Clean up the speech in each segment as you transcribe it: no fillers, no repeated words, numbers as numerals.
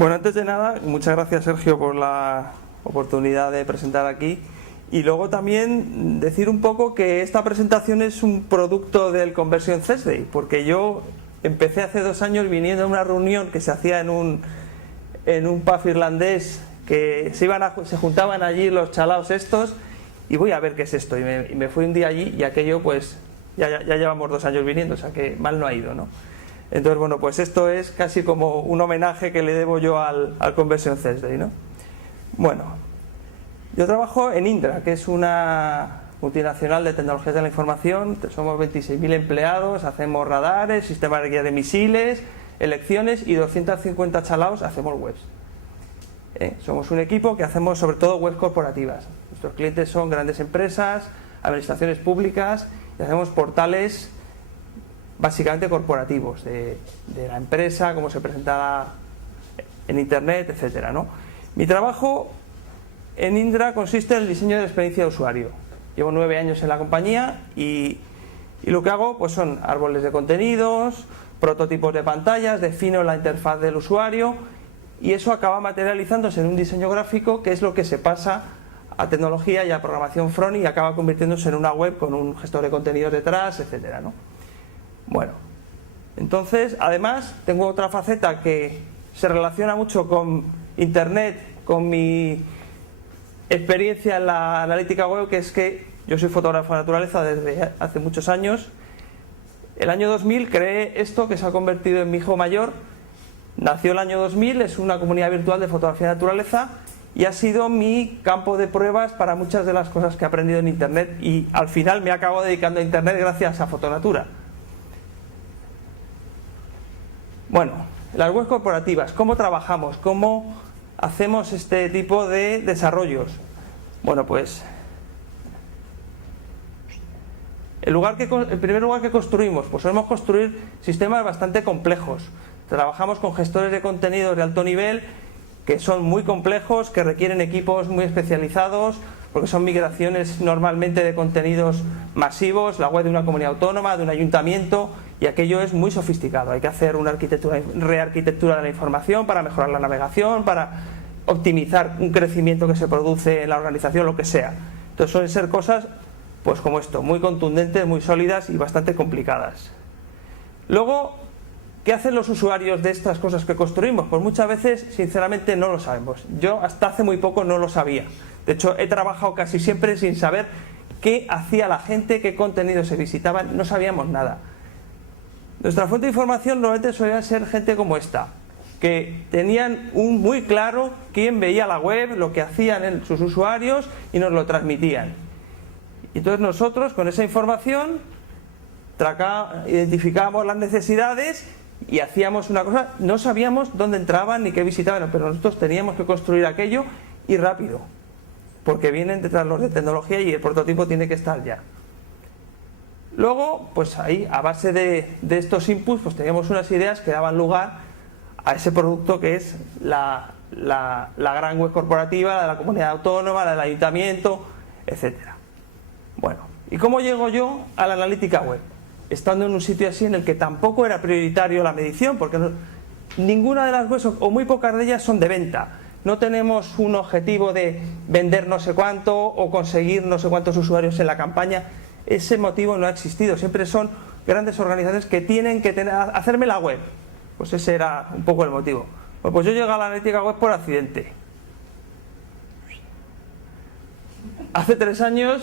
Bueno, antes de nada, muchas gracias Sergio por la oportunidad de presentar aquí. Y luego también decir un poco que esta presentación es un producto del Conversion Thursday, porque yo empecé hace 2 años viniendo a una reunión que se hacía en un pub irlandés, que se juntaban allí los chalaos estos, y voy a ver qué es esto. Y me fui un día allí y aquello pues ya llevamos 2 años viniendo, o sea que mal no ha ido, ¿no? Entonces, bueno, pues esto es casi como un homenaje que le debo yo al Conversion Thursday, ¿no? Bueno, yo trabajo en Indra, que es una multinacional de tecnologías de la información. Somos 26.000 empleados, hacemos radares, sistemas de guía de misiles, elecciones, y 250 chalaos hacemos webs. Somos un equipo que hacemos sobre todo webs corporativas. Nuestros clientes son grandes empresas, administraciones públicas, y hacemos portales básicamente corporativos de la empresa, cómo se presenta en internet, etcétera, ¿no? Mi trabajo en Indra consiste en el diseño de la experiencia de usuario. Llevo 9 años en la compañía y lo que hago pues son árboles de contenidos, prototipos de pantallas, defino la interfaz del usuario, y eso acaba materializándose en un diseño gráfico, que es lo que se pasa a tecnología y a programación front, y acaba convirtiéndose en una web con un gestor de contenidos detrás, etcétera, ¿no? Bueno, entonces, además, tengo otra faceta que se relaciona mucho con internet, con mi experiencia en la analítica web, que es que yo soy fotógrafo de naturaleza desde hace muchos años. El año 2000 creé esto que se ha convertido en mi hijo mayor. Nació el año 2000, es una comunidad virtual de fotografía de naturaleza, y ha sido mi campo de pruebas para muchas de las cosas que he aprendido en internet, y al final me acabo dedicando a internet gracias a Fotonatura. Bueno, las webs corporativas, ¿cómo trabajamos? ¿Cómo hacemos este tipo de desarrollos? Bueno, pues el primer lugar que construimos, pues solemos construir sistemas bastante complejos. Trabajamos con gestores de contenidos de alto nivel, que son muy complejos, que requieren equipos muy especializados, porque son migraciones normalmente de contenidos masivos, la web de una comunidad autónoma, de un ayuntamiento, y aquello es muy sofisticado. Hay que hacer una rearquitectura de la información para mejorar la navegación, para optimizar un crecimiento que se produce en la organización, lo que sea. Entonces suelen ser cosas pues como esto, muy contundentes, muy sólidas y bastante complicadas. Luego, ¿qué hacen los usuarios de estas cosas que construimos? Pues muchas veces, sinceramente, no lo sabemos. Yo hasta hace muy poco no lo sabía. De hecho, he trabajado casi siempre sin saber qué hacía la gente, qué contenidos se visitaban, no sabíamos nada. Nuestra fuente de información normalmente solía ser gente como esta, que tenían muy claro quién veía la web, lo que hacían sus usuarios, y nos lo transmitían. Y entonces nosotros, con esa información, identificábamos las necesidades y hacíamos una cosa. No sabíamos dónde entraban ni qué visitaban, pero nosotros teníamos que construir aquello, y rápido, porque vienen detrás los de tecnología y el prototipo tiene que estar ya. Luego, pues ahí, a base de estos inputs, pues teníamos unas ideas que daban lugar a ese producto que es la gran web corporativa, la de la comunidad autónoma, la del ayuntamiento, etcétera. Bueno, ¿y cómo llego yo a la analítica web? Estando en un sitio así en el que tampoco era prioritario la medición, porque ninguna de las webs, o muy pocas de ellas, son de venta. No tenemos un objetivo de vender no sé cuánto o conseguir no sé cuántos usuarios en la campaña. Ese motivo no ha existido. Siempre son grandes organizaciones que tienen que hacerme la web. Pues ese era un poco el motivo. Bueno, pues yo llegué a la analítica web por accidente. Hace 3 años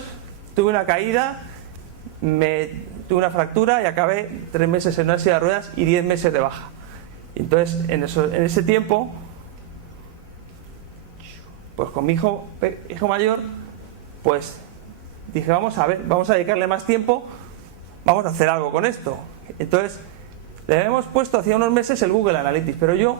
tuve una caída, tuve una fractura y acabé 3 meses en una silla de ruedas y 10 meses de baja. Y entonces, en ese tiempo, pues con mi hijo mayor, pues dije, vamos a dedicarle más tiempo, vamos a hacer algo con esto. Entonces, le habíamos puesto hacía unos meses el Google Analytics, pero yo,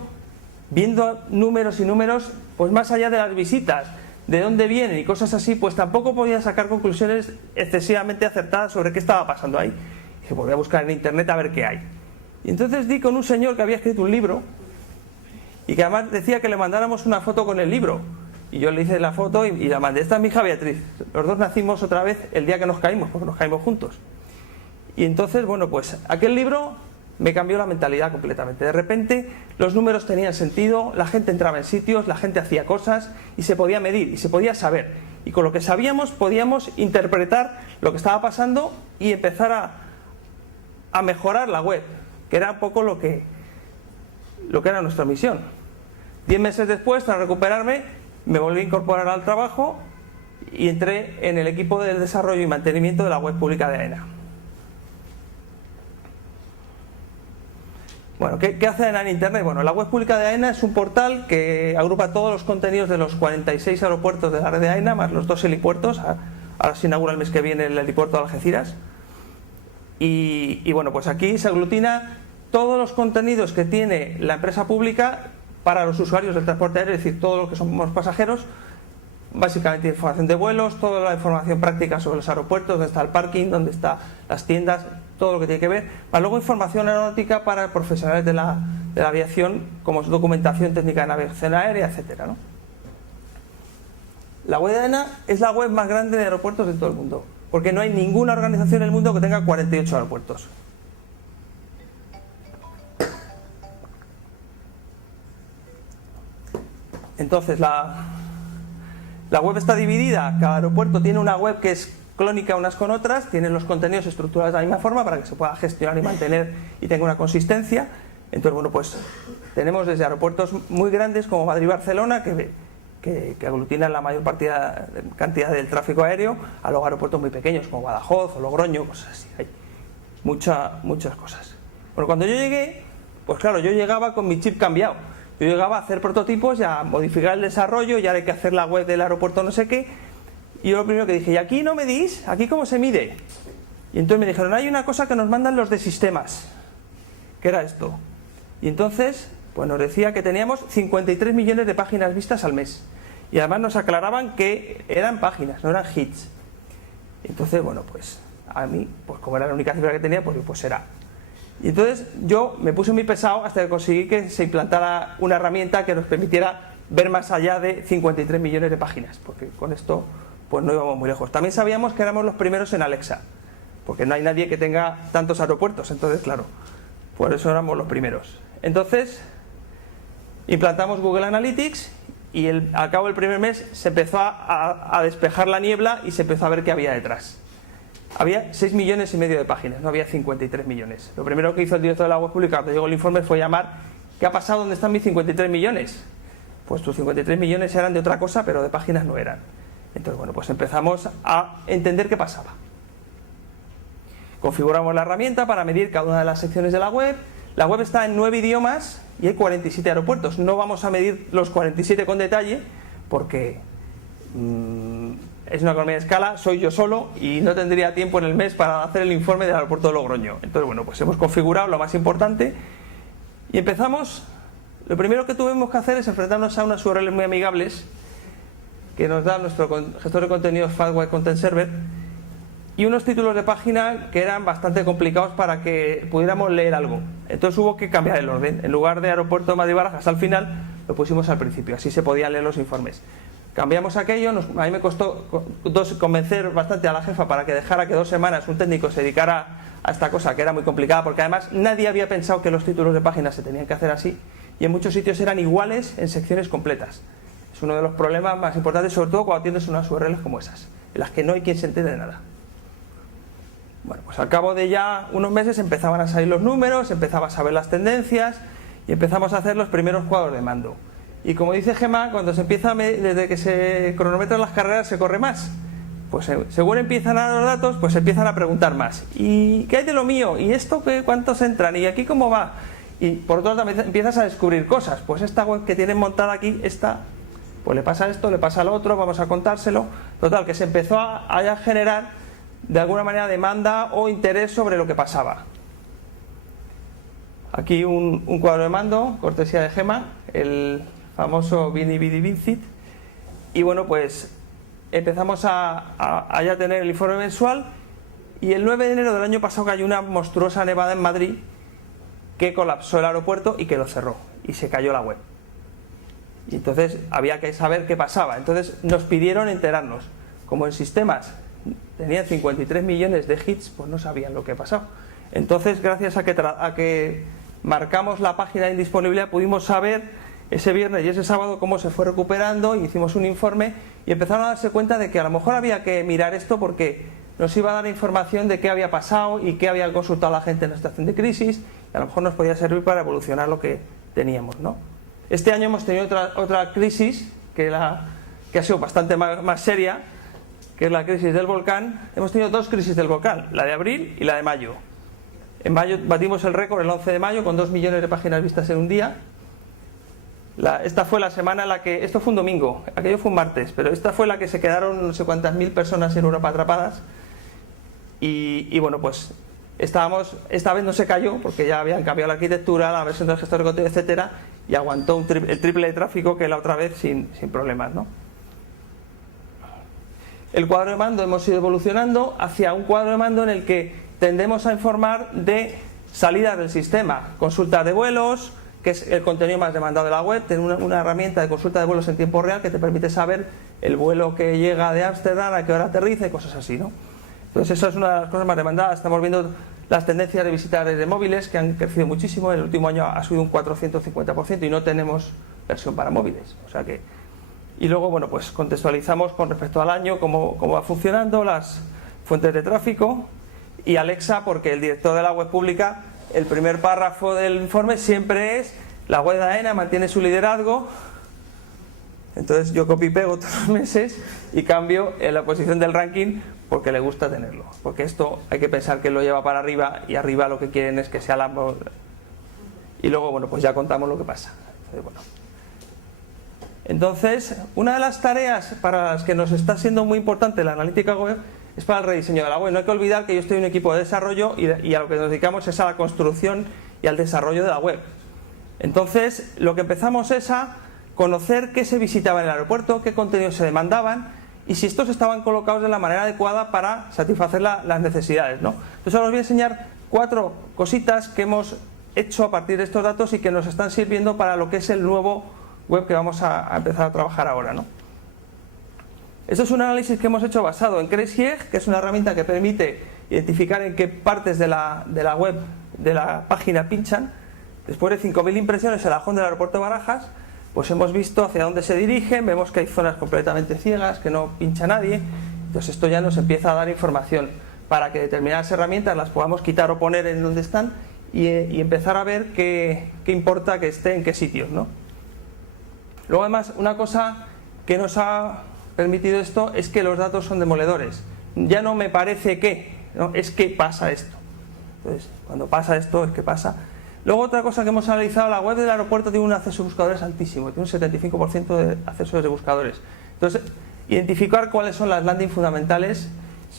viendo números y números, pues más allá de las visitas, de dónde vienen y cosas así, pues tampoco podía sacar conclusiones excesivamente acertadas sobre qué estaba pasando ahí. Dije, pues voy a buscar en internet a ver qué hay. Y entonces di con un señor que había escrito un libro y que además decía que le mandáramos una foto con el libro. Y yo le hice la foto y la mandé. Esta es mi hija Beatriz. Los dos nacimos otra vez el día que nos caímos, porque nos caímos juntos. Y entonces, bueno, pues aquel libro me cambió la mentalidad completamente. De repente los números tenían sentido, la gente entraba en sitios, la gente hacía cosas y se podía medir y se podía saber. Y con lo que sabíamos podíamos interpretar lo que estaba pasando y empezar a mejorar la web, que era un poco lo que era nuestra misión. 10 meses después, tras recuperarme, me volví a incorporar al trabajo y entré en el equipo de desarrollo y mantenimiento de la web pública de AENA. Bueno, ¿qué hace AENA en Internet? Bueno, la web pública de AENA es un portal que agrupa todos los contenidos de los 46 aeropuertos de la red de AENA, más los 2 helipuertos. Ahora se inaugura el mes que viene el helipuerto de Algeciras. Y bueno, pues aquí se aglutina todos los contenidos que tiene la empresa pública para los usuarios del transporte aéreo, es decir, todos los que somos pasajeros. Básicamente información de vuelos, toda la información práctica sobre los aeropuertos, dónde está el parking, dónde están las tiendas, todo lo que tiene que ver. Luego información aeronáutica para profesionales de la aviación, como documentación técnica de navegación aérea, etcétera, ¿no? La web de AENA es la web más grande de aeropuertos de todo el mundo, porque no hay ninguna organización en el mundo que tenga 48 aeropuertos. Entonces la web está dividida, cada aeropuerto tiene una web que es clónica unas con otras, tienen los contenidos estructurados de la misma forma para que se pueda gestionar y mantener y tenga una consistencia. Entonces, bueno, pues tenemos desde aeropuertos muy grandes como Madrid y Barcelona, que aglutinan la mayor cantidad del tráfico aéreo, a los aeropuertos muy pequeños como Badajoz o Logroño, cosas así. Hay muchas cosas. Bueno, cuando yo llegué, pues claro, yo llegaba con mi chip cambiado. Yo llegaba a hacer prototipos y a modificar el desarrollo, y ahora hay que hacer la web del aeropuerto no sé qué. Y yo lo primero que dije, ¿y aquí no medís? ¿Aquí cómo se mide? Y entonces me dijeron, hay una cosa que nos mandan los de sistemas. ¿Qué era esto? Y entonces, pues nos decía que teníamos 53 millones de páginas vistas al mes. Y además nos aclaraban que eran páginas, no eran hits. Y entonces, bueno, pues a mí, pues como era la única cifra que tenía, pues será. Y entonces yo me puse muy pesado hasta que conseguí que se implantara una herramienta que nos permitiera ver más allá de 53 millones de páginas, porque con esto pues no íbamos muy lejos. También sabíamos que éramos los primeros en Alexa, porque no hay nadie que tenga tantos aeropuertos, entonces claro, por eso éramos los primeros. Entonces implantamos Google Analytics y al cabo del primer mes se empezó a despejar la niebla y se empezó a ver qué había detrás. Había 6,5 millones de páginas, no había 53 millones. Lo primero que hizo el director de la web pública cuando llegó el informe fue llamar, ¿qué ha pasado? ¿Dónde están mis 53 millones? Pues tus 53 millones eran de otra cosa, pero de páginas no eran. Entonces, bueno, pues empezamos a entender qué pasaba. Configuramos la herramienta para medir cada una de las secciones de la web. La web está en 9 idiomas y hay 47 aeropuertos. No vamos a medir los 47 con detalle porque es una economía de escala, soy yo solo y no tendría tiempo en el mes para hacer el informe del aeropuerto de Logroño. Entonces, bueno, pues hemos configurado lo más importante y empezamos. Lo primero que tuvimos que hacer es enfrentarnos a unas URLs muy amigables que nos da nuestro gestor de contenidos Fastweb Content Server y unos títulos de página que eran bastante complicados para que pudiéramos leer algo. Entonces hubo que cambiar el orden. En lugar de aeropuerto de Madrid-Barajas al final, lo pusimos al principio, así se podían leer los informes. Cambiamos aquello, a mí me costó convencer bastante a la jefa para que dejara que 2 semanas un técnico se dedicara a esta cosa que era muy complicada, porque además nadie había pensado que los títulos de página se tenían que hacer así y en muchos sitios eran iguales en secciones completas. Es uno de los problemas más importantes, sobre todo cuando tienes unas URLs como esas, en las que no hay quien se entere de nada. Bueno, pues al cabo de ya unos meses empezaban a salir los números, empezabas a ver las tendencias y empezamos a hacer los primeros cuadros de mando. Y como dice Gemma, cuando se empieza desde que se cronometran las carreras se corre más. Pues según empiezan a dar los datos, pues se empiezan a preguntar más. ¿Y qué hay de lo mío? ¿Y esto cuántos entran? ¿Y aquí cómo va? Y por otro lado también empiezas a descubrir cosas. Pues esta web que tienen montada aquí, pues le pasa esto, le pasa lo otro, vamos a contárselo. Total, que se empezó a generar de alguna manera demanda o interés sobre lo que pasaba. Aquí un cuadro de mando, cortesía de Gemma, el famoso Vini Vidi Vincit, y bueno, pues empezamos a ya tener el informe mensual y el 9 de enero del año pasado cayó una monstruosa nevada en Madrid que colapsó el aeropuerto y que lo cerró y se cayó la web. Y entonces había que saber qué pasaba. Entonces nos pidieron enterarnos. Como en sistemas tenían 53 millones de hits, pues no sabían lo que pasaba. Entonces, gracias a que marcamos la página de indisponibilidad, pudimos saber ese viernes y ese sábado cómo se fue recuperando, y hicimos un informe y empezaron a darse cuenta de que a lo mejor había que mirar esto porque nos iba a dar información de qué había pasado y qué había consultado la gente en la situación de crisis, y a lo mejor nos podía servir para evolucionar lo que teníamos, ¿no? Este año hemos tenido otra crisis que ha sido bastante más seria, que es la crisis del volcán. Hemos tenido dos crisis del volcán, la de abril y la de mayo. En mayo batimos el récord el 11 de mayo con 2 millones de páginas vistas en un día. Esta fue la semana en la que, esto fue un domingo, aquello fue un martes, pero esta fue la que se quedaron no sé cuántas mil personas en Europa atrapadas. Y bueno, pues esta vez no se cayó porque ya habían cambiado la arquitectura, la versión del gestor de contenido, etcétera, y aguantó el triple de tráfico que la otra vez sin problemas, ¿no? El cuadro de mando hemos ido evolucionando hacia un cuadro de mando en el que tendemos a informar de salidas del sistema, consultas de vuelos, que es el contenido más demandado de la web, tener una herramienta de consulta de vuelos en tiempo real que te permite saber el vuelo que llega de Ámsterdam, a qué hora aterriza y cosas así, ¿no? Entonces eso es una de las cosas más demandadas. Estamos viendo las tendencias de visitas de móviles que han crecido muchísimo. El último año ha subido un 450% y no tenemos versión para móviles, o sea que... Y luego, bueno, pues contextualizamos con respecto al año cómo va funcionando, las fuentes de tráfico y Alexa, porque el director de la web pública, el primer párrafo del informe siempre es: la web de AENA mantiene su liderazgo. Entonces yo copio y pego todos los meses y cambio en la posición del ranking porque le gusta tenerlo, porque esto hay que pensar que lo lleva para arriba, y arriba lo que quieren es que sea la... Y luego, bueno, pues ya contamos lo que pasa. Entonces, una de las tareas para las que nos está siendo muy importante la analítica web es para el rediseño de la web. No hay que olvidar que yo estoy en un equipo de desarrollo y a lo que nos dedicamos es a la construcción y al desarrollo de la web. Entonces, lo que empezamos es a conocer qué se visitaba en el aeropuerto, qué contenidos se demandaban y si estos estaban colocados de la manera adecuada para satisfacer las necesidades, ¿no? Entonces ahora os voy a enseñar 4 cositas que hemos hecho a partir de estos datos y que nos están sirviendo para lo que es el nuevo web que vamos a empezar a trabajar ahora, ¿no? Esto es un análisis que hemos hecho basado en Crazy Egg, que es una herramienta que permite identificar en qué partes de la web, de la página pinchan. Después de 5.000 impresiones en la home del aeropuerto de Barajas, pues hemos visto hacia dónde se dirigen, vemos que hay zonas completamente ciegas, que no pincha nadie. Entonces esto ya nos empieza a dar información para que determinadas herramientas las podamos quitar o poner en donde están y empezar a ver qué importa que esté en qué sitios, ¿no? Luego además una cosa que nos ha permitido esto es que los datos son demoledores. Ya no me parece que, ¿no? Es que pasa esto. Entonces cuando pasa esto es que pasa. Luego otra cosa que hemos analizado, la web del aeropuerto tiene un acceso de buscadores altísimo, tiene un 75% de accesos de buscadores. Entonces, identificar cuáles son las landing fundamentales.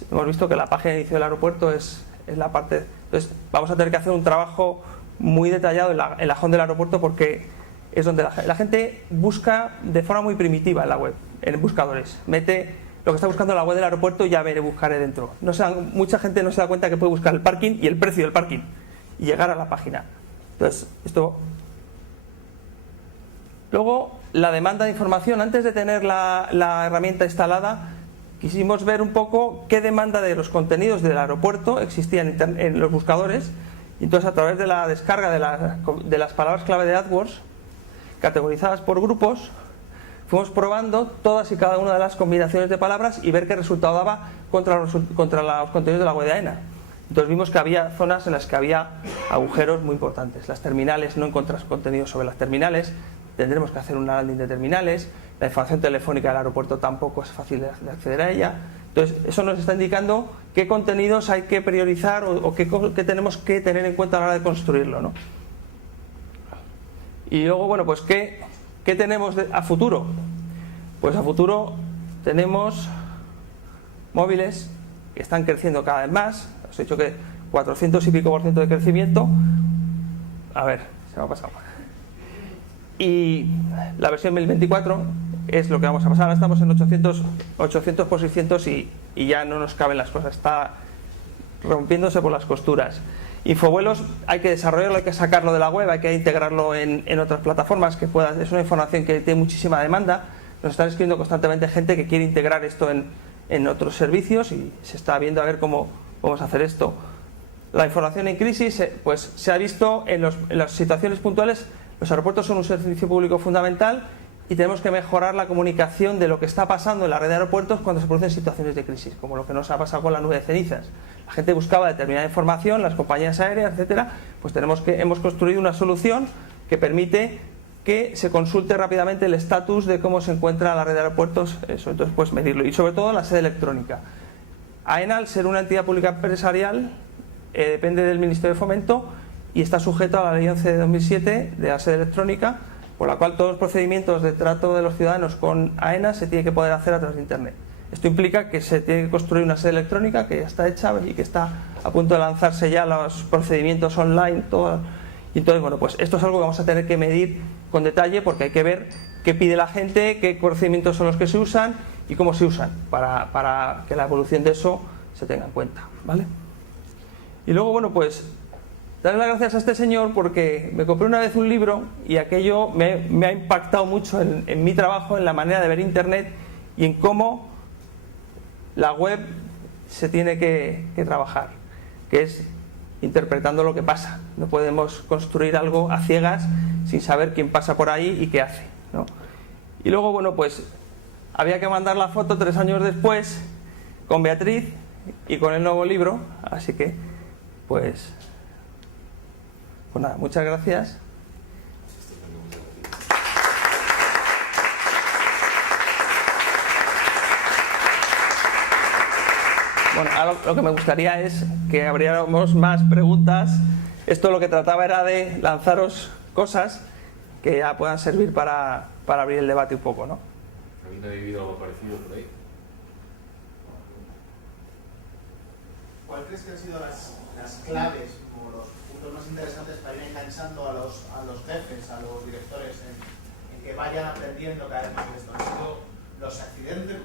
Hemos visto que la página de inicio del aeropuerto es la parte... Entonces, vamos a tener que hacer un trabajo muy detallado en la home del aeropuerto porque es donde la gente busca de forma muy primitiva en la web, en buscadores. Mete lo que está buscando en la web del aeropuerto y ya buscaré dentro. Mucha gente no se da cuenta que puede buscar el parking y el precio del parking y llegar a la página. Entonces, luego, la demanda de información. Antes de tener la herramienta instalada, quisimos ver un poco qué demanda de los contenidos del aeropuerto existía en los buscadores. Y entonces, a través de la descarga de las palabras clave de AdWords, categorizadas por grupos, fuimos probando todas y cada una de las combinaciones de palabras y ver qué resultado daba contra los contenidos de la web de AENA. Entonces vimos que había zonas en las que había agujeros muy importantes. Las terminales, no encontras contenido sobre las terminales, tendremos que hacer una landing de terminales. La información telefónica del aeropuerto tampoco es fácil de acceder a ella. Entonces eso nos está indicando qué contenidos hay que priorizar o qué tenemos que tener en cuenta a la hora de construirlo, ¿no? Y luego, bueno, pues ¿qué tenemos a futuro? Pues a futuro tenemos móviles que están creciendo cada vez más. Os he dicho que 400 y pico % de crecimiento. A ver, se me ha pasado. Y la versión 1024 es lo que vamos a pasar. Ahora estamos en 800 por 600 y ya no nos caben las cosas. Está rompiéndose por las costuras. Infovuelos hay que desarrollarlo, hay que sacarlo de la web, hay que integrarlo en otras plataformas que es una información que tiene muchísima demanda. Nos están escribiendo constantemente gente que quiere integrar esto en otros servicios y se está viendo a ver cómo vamos a hacer esto. la información en crisis, pues se ha visto en las situaciones puntuales. Los aeropuertos son un servicio público fundamental y tenemos que mejorar la comunicación de lo que está pasando en la red de aeropuertos cuando se producen situaciones de crisis, como lo que nos ha pasado con la nube de cenizas. La gente buscaba determinada información, las compañías aéreas, etcétera. Pues hemos construido una solución que permite que se consulte rápidamente el estatus de cómo se encuentra la red de aeropuertos, eso, entonces pues medirlo, y sobre todo la sede electrónica. AENA, al ser una entidad pública empresarial, depende del Ministerio de Fomento y está sujeto a la Ley 11 de 2007 de la sede electrónica, por la cual todos los procedimientos de trato de los ciudadanos con AENA se tiene que poder hacer a través de Internet. Esto implica que se tiene que construir una sede electrónica que ya está hecha y que está a punto de lanzarse ya los procedimientos online, todo. Y entonces, bueno, pues esto es algo que vamos a tener que medir con detalle, porque hay que ver qué pide la gente, qué procedimientos son los que se usan y cómo se usan para que la evolución de eso se tenga en cuenta, ¿vale? Y luego, bueno, pues darle las gracias a este señor porque me compré una vez un libro y aquello me ha impactado mucho en mi trabajo, en la manera de ver Internet y en cómo la web se tiene que trabajar, que es interpretando lo que pasa. No podemos construir algo a ciegas sin saber quién pasa por ahí y qué hace, ¿no? Y luego, bueno, pues había que mandar la foto 3 años después con Beatriz y con el nuevo libro, así que pues nada, muchas gracias. Bueno, ahora lo que me gustaría es que abriéramos más preguntas. Esto lo que trataba era de lanzaros cosas que ya puedan servir para abrir el debate un poco, ¿no? ¿Alguien ha vivido algo parecido por ahí? ¿Cuál crees que han sido las claves o los puntos más interesantes para ir enganchando a los jefes, a los directores, en que vayan aprendiendo cada vez más de esto? ¿Han sido los accidentes,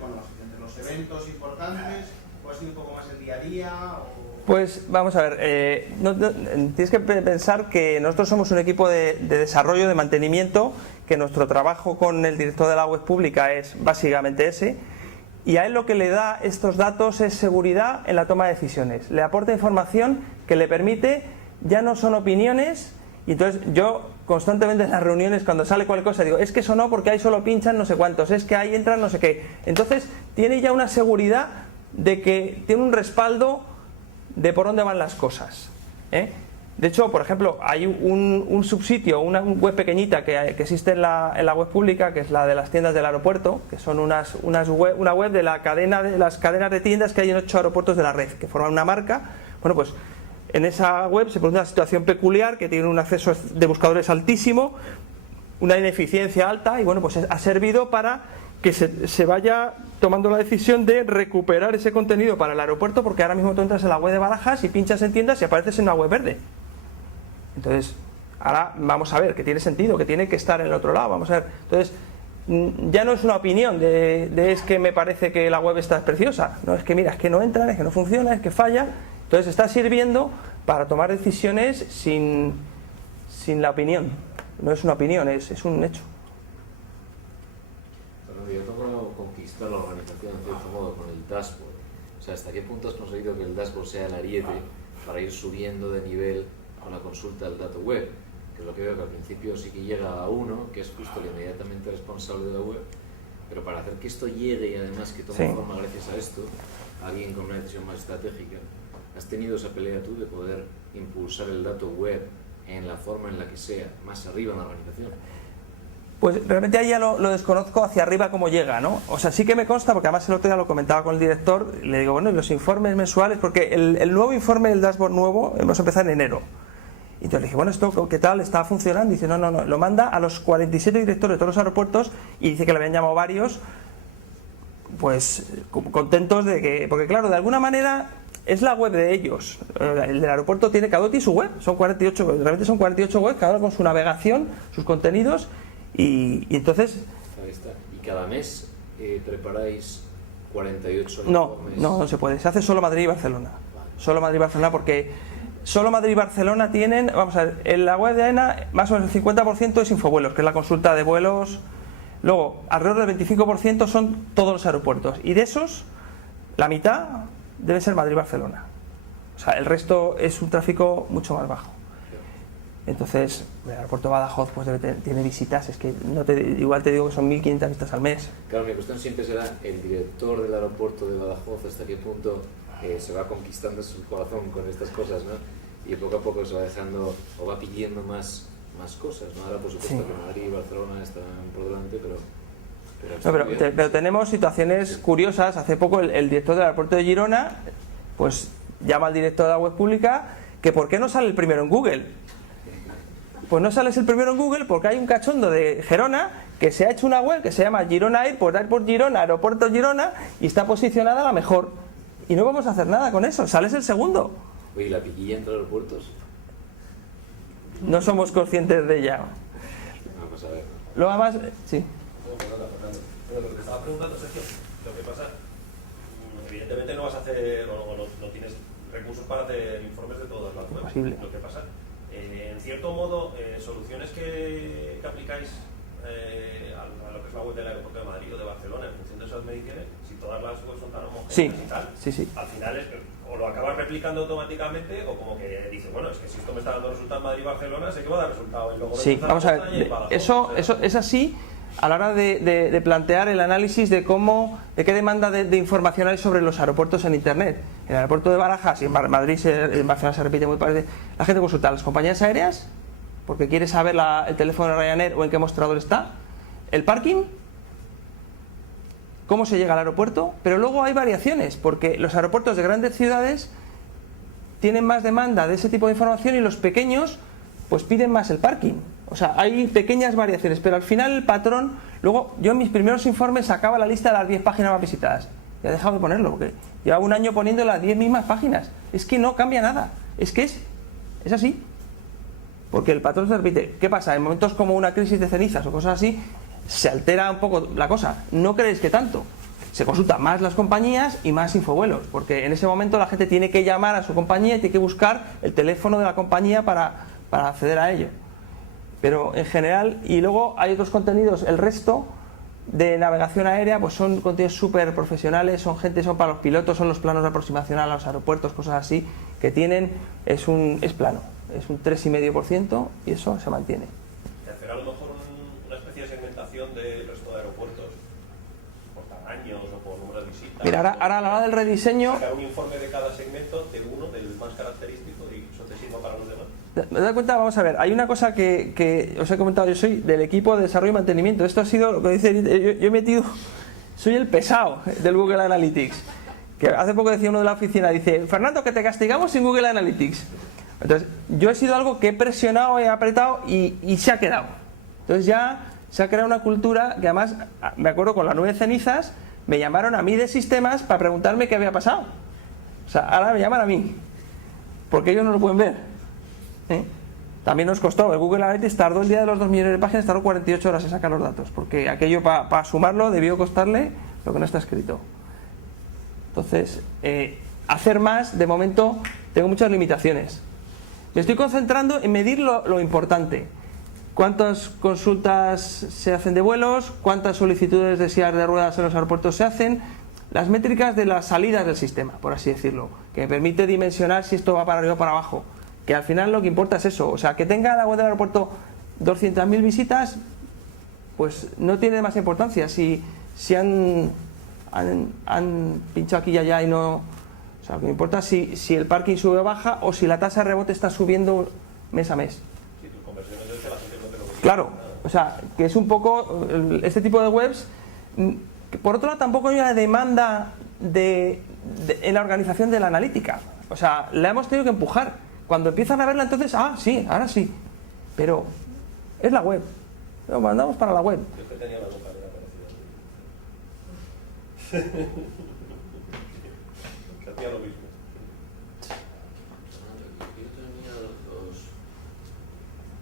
los eventos importantes? ¿O ha sido un poco más el día a día? Pues vamos a ver, tienes que pensar que nosotros somos un equipo de desarrollo, de mantenimiento, que nuestro trabajo con el director de la web pública es básicamente ese, y a él lo que le da estos datos es seguridad en la toma de decisiones, le aporta información que le permite, ya no son opiniones, y entonces yo constantemente en las reuniones cuando sale cualquier cosa digo, es que eso no, porque ahí solo pinchan no sé cuántos, es que ahí entran no sé qué, entonces tiene ya una seguridad de que tiene un respaldo de por dónde van las cosas, ¿eh? De hecho, por ejemplo, hay un subsitio, una web pequeñita que existe en la web pública, que es la de las tiendas del aeropuerto, que son una web de las cadenas de tiendas que hay en 8 aeropuertos de la red, que forman una marca. Bueno, pues en esa web se produce una situación peculiar, que tiene un acceso de buscadores altísimo, una ineficiencia alta, y bueno, pues ha servido para que se vaya tomando la decisión de recuperar ese contenido para el aeropuerto, porque ahora mismo tú entras en la web de Barajas y pinchas en tiendas y apareces en una web verde. Entonces, ahora vamos a ver que tiene sentido, que tiene que estar en el otro lado, vamos a ver. Entonces, ya no es una opinión de es que me parece que la web está preciosa, no, es que mira, es que no entran, es que no funciona, es que falla. Entonces está sirviendo para tomar decisiones sin la opinión. No es una opinión, es un hecho. Yo tengo que conquistar la organización en cierto modo con el dashboard. O sea, ¿hasta qué punto has conseguido que el dashboard sea el ariete para ir subiendo de nivel con la consulta del dato web? Que es lo que veo que al principio sí que llega a uno, que es justo el inmediatamente responsable de la web, pero para hacer que esto llegue y además que tome forma gracias a esto, alguien con una decisión más estratégica, ¿has tenido esa pelea tú de poder impulsar el dato web en la forma en la que sea, más arriba en la organización? Pues realmente ahí ya lo desconozco hacia arriba cómo llega, ¿no? O sea, sí que me consta, porque además el otro día lo comentaba con el director, le digo, bueno, y los informes mensuales, porque el nuevo informe del dashboard nuevo hemos empezado en enero. Y entonces le dije, bueno, ¿esto qué tal? ¿Está funcionando? Y dice, no, lo manda a los 47 directores de todos los aeropuertos y dice que le habían llamado varios, pues contentos de que, porque claro, de alguna manera es la web de ellos. El del aeropuerto tiene cada uno y su web, son 48, realmente son 48 webs, cada uno con su navegación, sus contenidos. Y entonces... Ahí está. ¿Y cada mes preparáis 48 informes? No se puede. Se hace solo Madrid y Barcelona. Vale. Solo Madrid y Barcelona, porque solo Madrid y Barcelona tienen... Vamos a ver, en la web de AENA más o menos el 50% es Infovuelos, que es la consulta de vuelos. Luego, alrededor del 25% son todos los aeropuertos. Y de esos, la mitad debe ser Madrid y Barcelona. O sea, el resto es un tráfico mucho más bajo. Entonces, el aeropuerto de Badajoz pues tiene visitas, es que igual te digo que son 1.500 visitas al mes. Claro, mi cuestión siempre será el director del aeropuerto de Badajoz, hasta qué punto se va conquistando su corazón con estas cosas, ¿no? Y poco a poco se va dejando o va pidiendo más cosas, ¿no? Ahora por supuesto que Madrid y Barcelona están por delante, pero tenemos situaciones curiosas. Hace poco el director del aeropuerto de Girona pues llama al director de la web pública que ¿por qué no sale el primero en Google? Pues no sales el primero en Google porque hay un cachondo de Gerona que se ha hecho una web que se llama Girona Airport, Airport Girona, Aeropuerto Girona, y está posicionada la mejor. Y no vamos a hacer nada con eso, sales el segundo. Oye, ¿la piquilla entre aeropuertos? No somos conscientes de ella. Vamos a ver. Lo más... Sí. Pero lo que te estaba preguntando, Sergio, lo que pasa, evidentemente no vas a hacer, o no tienes recursos para hacer informes de todas las webs. Posible. Lo que pasa, en cierto modo, soluciones que aplicáis a lo que es la web del aeropuerto de Madrid o de Barcelona, en función de esas mediciones, si todas las webs son tan homogéneas y tal, sí. al final es que o lo acabas replicando automáticamente o como que dices, bueno, es que si esto me está dando resultado en Madrid y Barcelona, sé que va a dar resultado. Y luego Sí, vamos a ver, eso es así a la hora de plantear el análisis de qué demanda de información hay sobre los aeropuertos en Internet. En el aeropuerto de Barajas y en Madrid, en Barcelona se repite muy parecido. La gente consulta a las compañías aéreas porque quiere saber el teléfono de Ryanair o en qué mostrador está, el parking, cómo se llega al aeropuerto, pero luego hay variaciones porque los aeropuertos de grandes ciudades tienen más demanda de ese tipo de información y los pequeños pues piden más el parking. O sea, hay pequeñas variaciones, pero al final el patrón, luego yo en mis primeros informes sacaba la lista de las 10 páginas más visitadas. Ya he dejado de ponerlo, porque llevaba un año poniendo las 10 mismas páginas. Es que no cambia nada, es que es así. Porque el patrón se repite. ¿Qué pasa? En momentos como una crisis de cenizas o cosas así, se altera un poco la cosa. No creéis que tanto. Se consultan más las compañías y más infovuelos, porque en ese momento la gente tiene que llamar a su compañía y tiene que buscar el teléfono de la compañía para acceder a ello. Pero en general, y luego hay otros contenidos, el resto de navegación aérea, pues son contenidos súper profesionales, son para los pilotos, son los planos de aproximación a los aeropuertos, cosas así, que tienen, es plano, es un 3,5% y eso se mantiene. Hacer a lo mejor una especie de segmentación del resto de aeropuertos, por tamaños o por número de visitas. Mira, ahora a la hora del rediseño... Sacar un informe de cada segmento, de uno, del más característico, y eso te sirva para los demás. ¿Me das cuenta? Vamos a ver, hay una cosa que os he comentado, yo soy del equipo de desarrollo y mantenimiento. Esto ha sido lo que dice, yo he metido, soy el pesado del Google Analytics. Que hace poco decía uno de la oficina, dice, Fernando, que te castigamos sin Google Analytics. Entonces, yo he sido algo que he presionado, he apretado y se ha quedado. Entonces ya se ha creado una cultura que además, me acuerdo con la nube de cenizas, me llamaron a mí de sistemas para preguntarme qué había pasado. O sea, ahora me llaman a mí, porque ellos no lo pueden ver. También nos costó, el Google Analytics tardó el día de los 2 millones de páginas, tardó 48 horas en sacar los datos, porque aquello para sumarlo debió costarle lo que no está escrito. Entonces, hacer más, de momento, tengo muchas limitaciones. Me estoy concentrando en medir lo importante. ¿Cuántas consultas se hacen de vuelos? ¿Cuántas solicitudes de sillas de ruedas en los aeropuertos se hacen? Las métricas de las salidas del sistema, por así decirlo, que me permite dimensionar si esto va para arriba o para abajo. Que al final lo que importa es eso, o sea, que tenga la web del aeropuerto 200.000 visitas, pues no tiene más importancia. Si han pinchado aquí y allá y no... O sea, lo que me importa es si el parking sube o baja o si la tasa de rebote está subiendo mes a mes. Sí, tus conversiones es que la gente no te lo quiere. Claro, o sea, que es un poco este tipo de webs. Que por otro lado, tampoco hay una demanda en la organización de la analítica. O sea, la hemos tenido que empujar. Cuando empiezan a verla, entonces, sí, ahora sí. Pero es la web. Lo mandamos para la web. Yo que tenía la boca parecida. Que hacía lo mismo. Yo tenía dos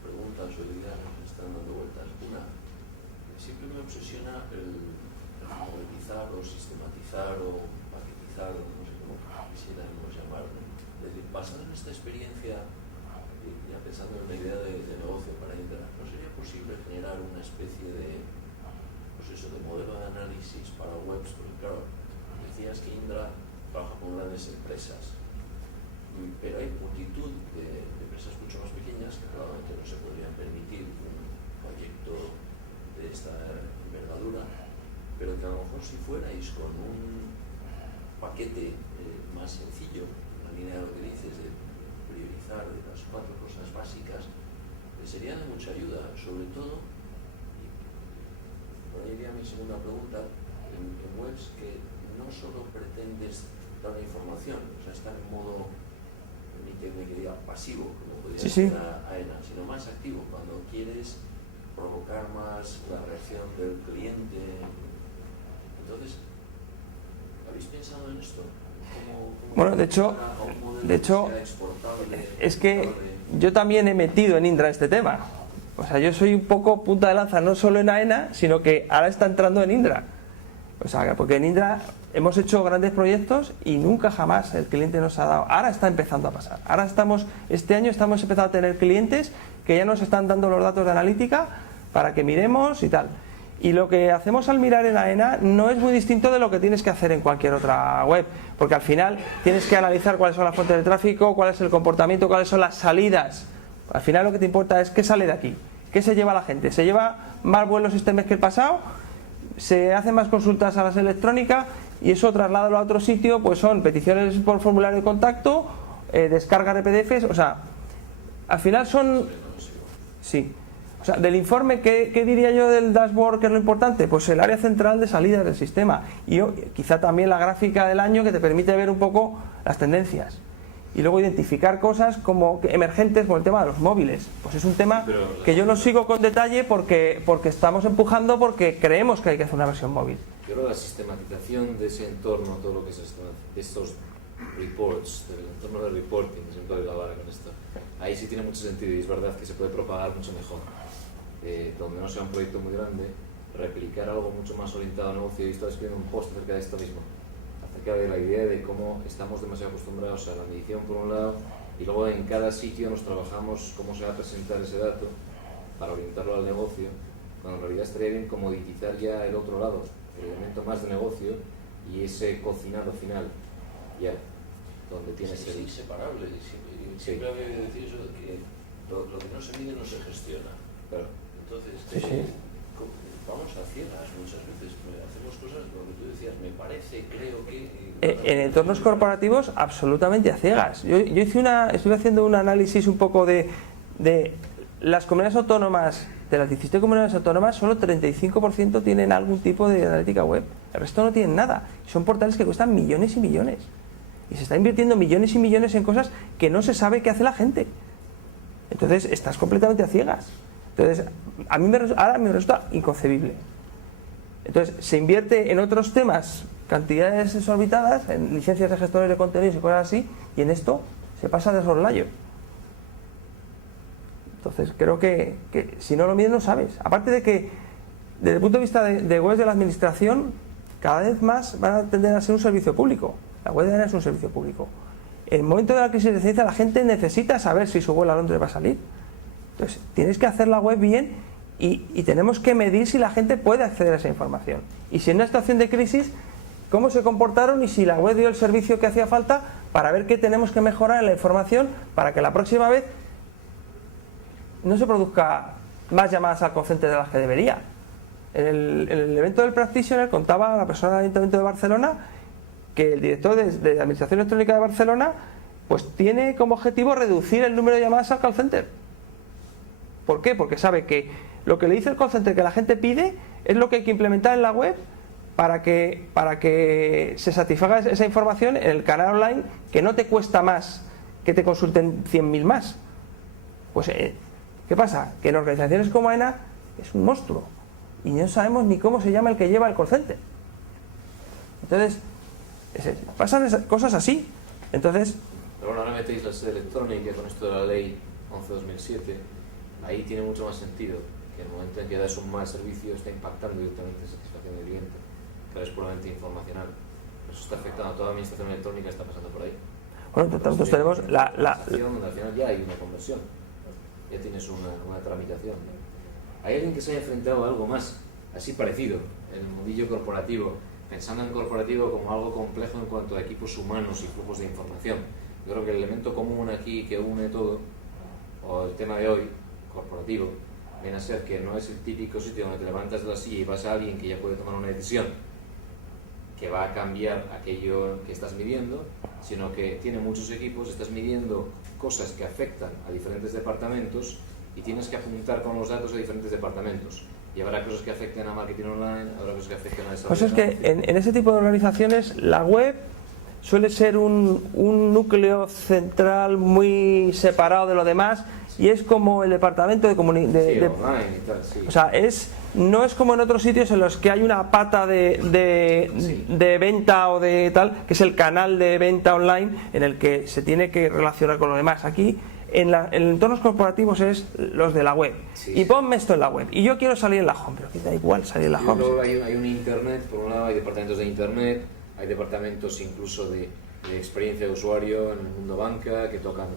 preguntas o ideas que están dando vueltas. Una, siempre me obsesiona el modelizar o sistematizar o paquetizar, o no sé cómo quisiéramos llamarlo. Es decir, basado en esta experiencia, ya pensando en una idea de negocio para Indra, ¿no sería posible generar una especie de, pues eso, de modelo de análisis para webs? Porque claro, decías que Indra trabaja con grandes empresas. pero hay multitud de empresas mucho más pequeñas que probablemente no se podrían permitir un proyecto de esta envergadura, pero que a lo mejor si fuerais con un paquete más sencillo, en la línea de lo que dices, de priorizar de las 4 cosas básicas, sería de mucha ayuda, sobre todo, y por ahí iría mi segunda pregunta, en webs que no solo pretendes dar una información, o sea, estar en modo, permíteme que diga, pasivo, como podría ser AENA, sino más activo, cuando quieres provocar más la reacción del cliente. Entonces, ¿habéis pensado en esto? ¿Cómo bueno, de hecho, es que yo también he metido en Indra este tema. O sea, yo soy un poco punta de lanza, no solo en AENA, sino que ahora está entrando en Indra. O sea, porque en Indra hemos hecho grandes proyectos y nunca jamás el cliente nos ha dado. Ahora está empezando a pasar. Ahora este año estamos empezando a tener clientes que ya nos están dando los datos de analítica para que miremos y tal. Y lo que hacemos al mirar en AENA no es muy distinto de lo que tienes que hacer en cualquier otra web, porque al final tienes que analizar cuáles son las fuentes de tráfico, cuál es el comportamiento, cuáles son las salidas. Al final lo que te importa es qué sale de aquí, qué se lleva la gente. ¿Se lleva más vuelos este mes que el pasado? ¿Se hacen más consultas a las electrónicas? Y eso trasládalo a otro sitio, pues son peticiones por formulario de contacto, descarga de PDFs, o sea, al final son... Sí. O sea, del informe, ¿qué diría yo del dashboard que es lo importante? Pues el área central de salida del sistema y quizá también la gráfica del año que te permite ver un poco las tendencias y luego identificar cosas como emergentes por el tema de los móviles. Pues es un tema que yo lo sigo con detalle porque estamos empujando, porque creemos que hay que hacer una versión móvil. Yo creo que la sistematización de ese entorno, todo lo que es estos reports, del entorno de reporting, siempre doy la vara con esto, ahí sí tiene mucho sentido y es verdad que se puede propagar mucho mejor. Donde no sea un proyecto muy grande, replicar algo mucho más orientado a negocio. Y estaba escribiendo un post acerca de esto mismo, acerca de la idea de cómo estamos demasiado acostumbrados a la medición por un lado y luego en cada sitio nos trabajamos cómo se va a presentar ese dato para orientarlo al negocio, cuando en realidad estaría bien comoditizar ya el otro lado, el elemento más de negocio y ese cocinado final, ya, donde tienes el... Es inseparable, siempre había que decir eso, que lo que no se mide no se gestiona. Claro. Entonces, vamos a ciegas muchas veces, hacemos cosas, lo que tú decías, me parece, creo que... En entornos corporativos, absolutamente a ciegas. Yo estuve haciendo un análisis un poco de las comunidades autónomas, de las 17 comunidades autónomas, solo 35% tienen algún tipo de analítica web. El resto no tienen nada. Son portales que cuestan millones y millones. Y se está invirtiendo millones y millones en cosas que no se sabe qué hace la gente. Entonces, estás completamente a ciegas. Entonces, a mí ahora me resulta inconcebible. Entonces, se invierte en otros temas cantidades exorbitadas, en licencias de gestores de contenidos y cosas así, y en esto se pasa de soslayo. Entonces, creo que si no lo mides no sabes. Aparte de que, desde el punto de vista de webs de la administración, cada vez más van a tender a ser un servicio público. La web de AENA es un servicio público. En el momento de la crisis de ciencia, la gente necesita saber si su vuelo a Londres va a salir. Entonces, tienes que hacer la web bien y tenemos que medir si la gente puede acceder a esa información. Y si en una situación de crisis, cómo se comportaron y si la web dio el servicio que hacía falta para ver qué tenemos que mejorar en la información para que la próxima vez no se produzca más llamadas al call center de las que debería. En el evento del Practitioner contaba la persona del Ayuntamiento de Barcelona que el director de Administración Electrónica de Barcelona pues tiene como objetivo reducir el número de llamadas al call center. ¿Por qué? Porque sabe que lo que le dice el call center que la gente pide es lo que hay que implementar en la web para que se satisfaga esa información en el canal online, que no te cuesta más que te consulten 100.000 más. Pues, ¿qué pasa? Que en organizaciones como AENA es un monstruo y no sabemos ni cómo se llama el que lleva el call center. Entonces, pasan cosas así. Entonces, pero bueno, ahora metéis la sede electrónica con esto de la ley 11/2007, ahí tiene mucho más sentido que en el momento en que das un mal servicio está impactando directamente en la satisfacción del cliente, que ahora es puramente informacional. Eso está afectando a toda la administración electrónica, está pasando por ahí. Bueno, nosotros tenemos donde al final ya hay una conversión, ya tienes una tramitación. ¿Hay alguien que se haya enfrentado a algo más así parecido en el mundillo corporativo, pensando en corporativo como algo complejo en cuanto a equipos humanos y flujos de información, Yo creo que el elemento común aquí que une todo, o el tema de hoy, corporativo, viene a ser que no es el típico sitio donde te levantas de la silla y vas a alguien que ya puede tomar una decisión que va a cambiar aquello que estás midiendo, sino que tiene muchos equipos, estás midiendo cosas que afectan a diferentes departamentos y tienes que apuntar con los datos a diferentes departamentos. Y habrá cosas que afecten a marketing online, habrá cosas que afecten a desarrollo. Pues es que en ese tipo de organizaciones la web suele ser un núcleo central muy separado de lo demás y es como el departamento de comunicación. Sí, online y tal, sí. O sea, no es como en otros sitios en los que hay una pata de venta o de tal, que es el canal de venta online en el que se tiene que relacionar con lo demás. Aquí, en entornos corporativos es los de la web. Sí, y ponme esto en la web. Y yo quiero salir en la home, pero que da igual salir en la home. Luego hay un internet, por un lado hay departamentos de internet, hay departamentos incluso de experiencia de usuario en el mundo banca que tocan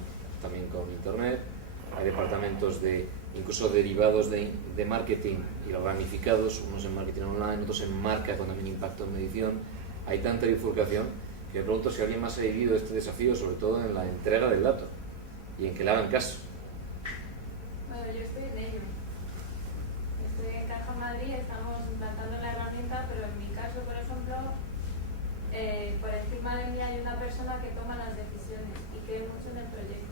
también con internet. Hay departamentos incluso derivados de marketing y ramificados, unos en marketing online, otros en marca con también impacto en medición. Hay tanta bifurcación que me pregunto si alguien más ha vivido este desafío, sobre todo en la entrega del dato y en que le hagan caso. Bueno, yo estoy en ello. Estoy en Caja Madrid, estamos implantando la herramienta, pero en mi caso, por ejemplo, por encima de mí hay una persona que toma las decisiones y cree mucho en el proyecto.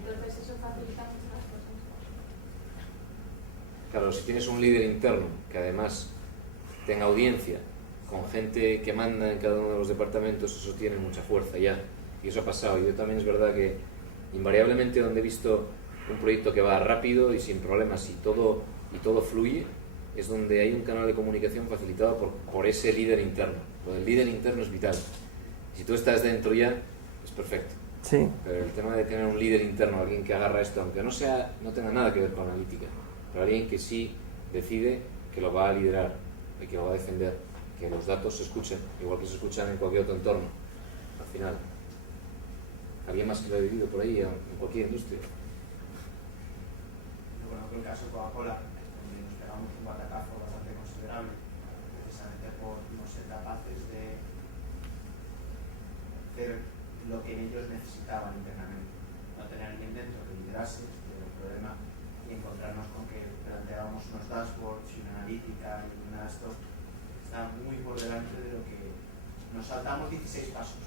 Entonces eso facilita mucho las cosas. Claro, si tienes un líder interno que además tenga audiencia con gente que manda en cada uno de los departamentos, eso tiene mucha fuerza ya. Y eso ha pasado. Yo también es verdad que invariablemente donde he visto un proyecto que va rápido y sin problemas y todo fluye, es donde hay un canal de comunicación facilitado por ese líder interno. Lo del líder interno es vital. Si tú estás dentro ya, es perfecto. Sí. Pero el tema de tener un líder interno, alguien que agarra esto, aunque no tenga nada que ver con analítica, pero alguien que sí decide que lo va a liderar y que lo va a defender, que los datos se escuchen, igual que se escuchan en cualquier otro entorno, al final. ¿Alguien más que lo ha vivido por ahí en cualquier industria? Yo conozco el caso de Coca-Cola, donde nos pegamos un batacazo bastante considerable, precisamente por no ser capaces de hacer lo que ellos necesitaban internamente. No tener alguien dentro que liderase el problema y encontrarnos con que planteábamos unos dashboards y una analítica y una esto está muy por delante de lo que nos saltamos 16 pasos.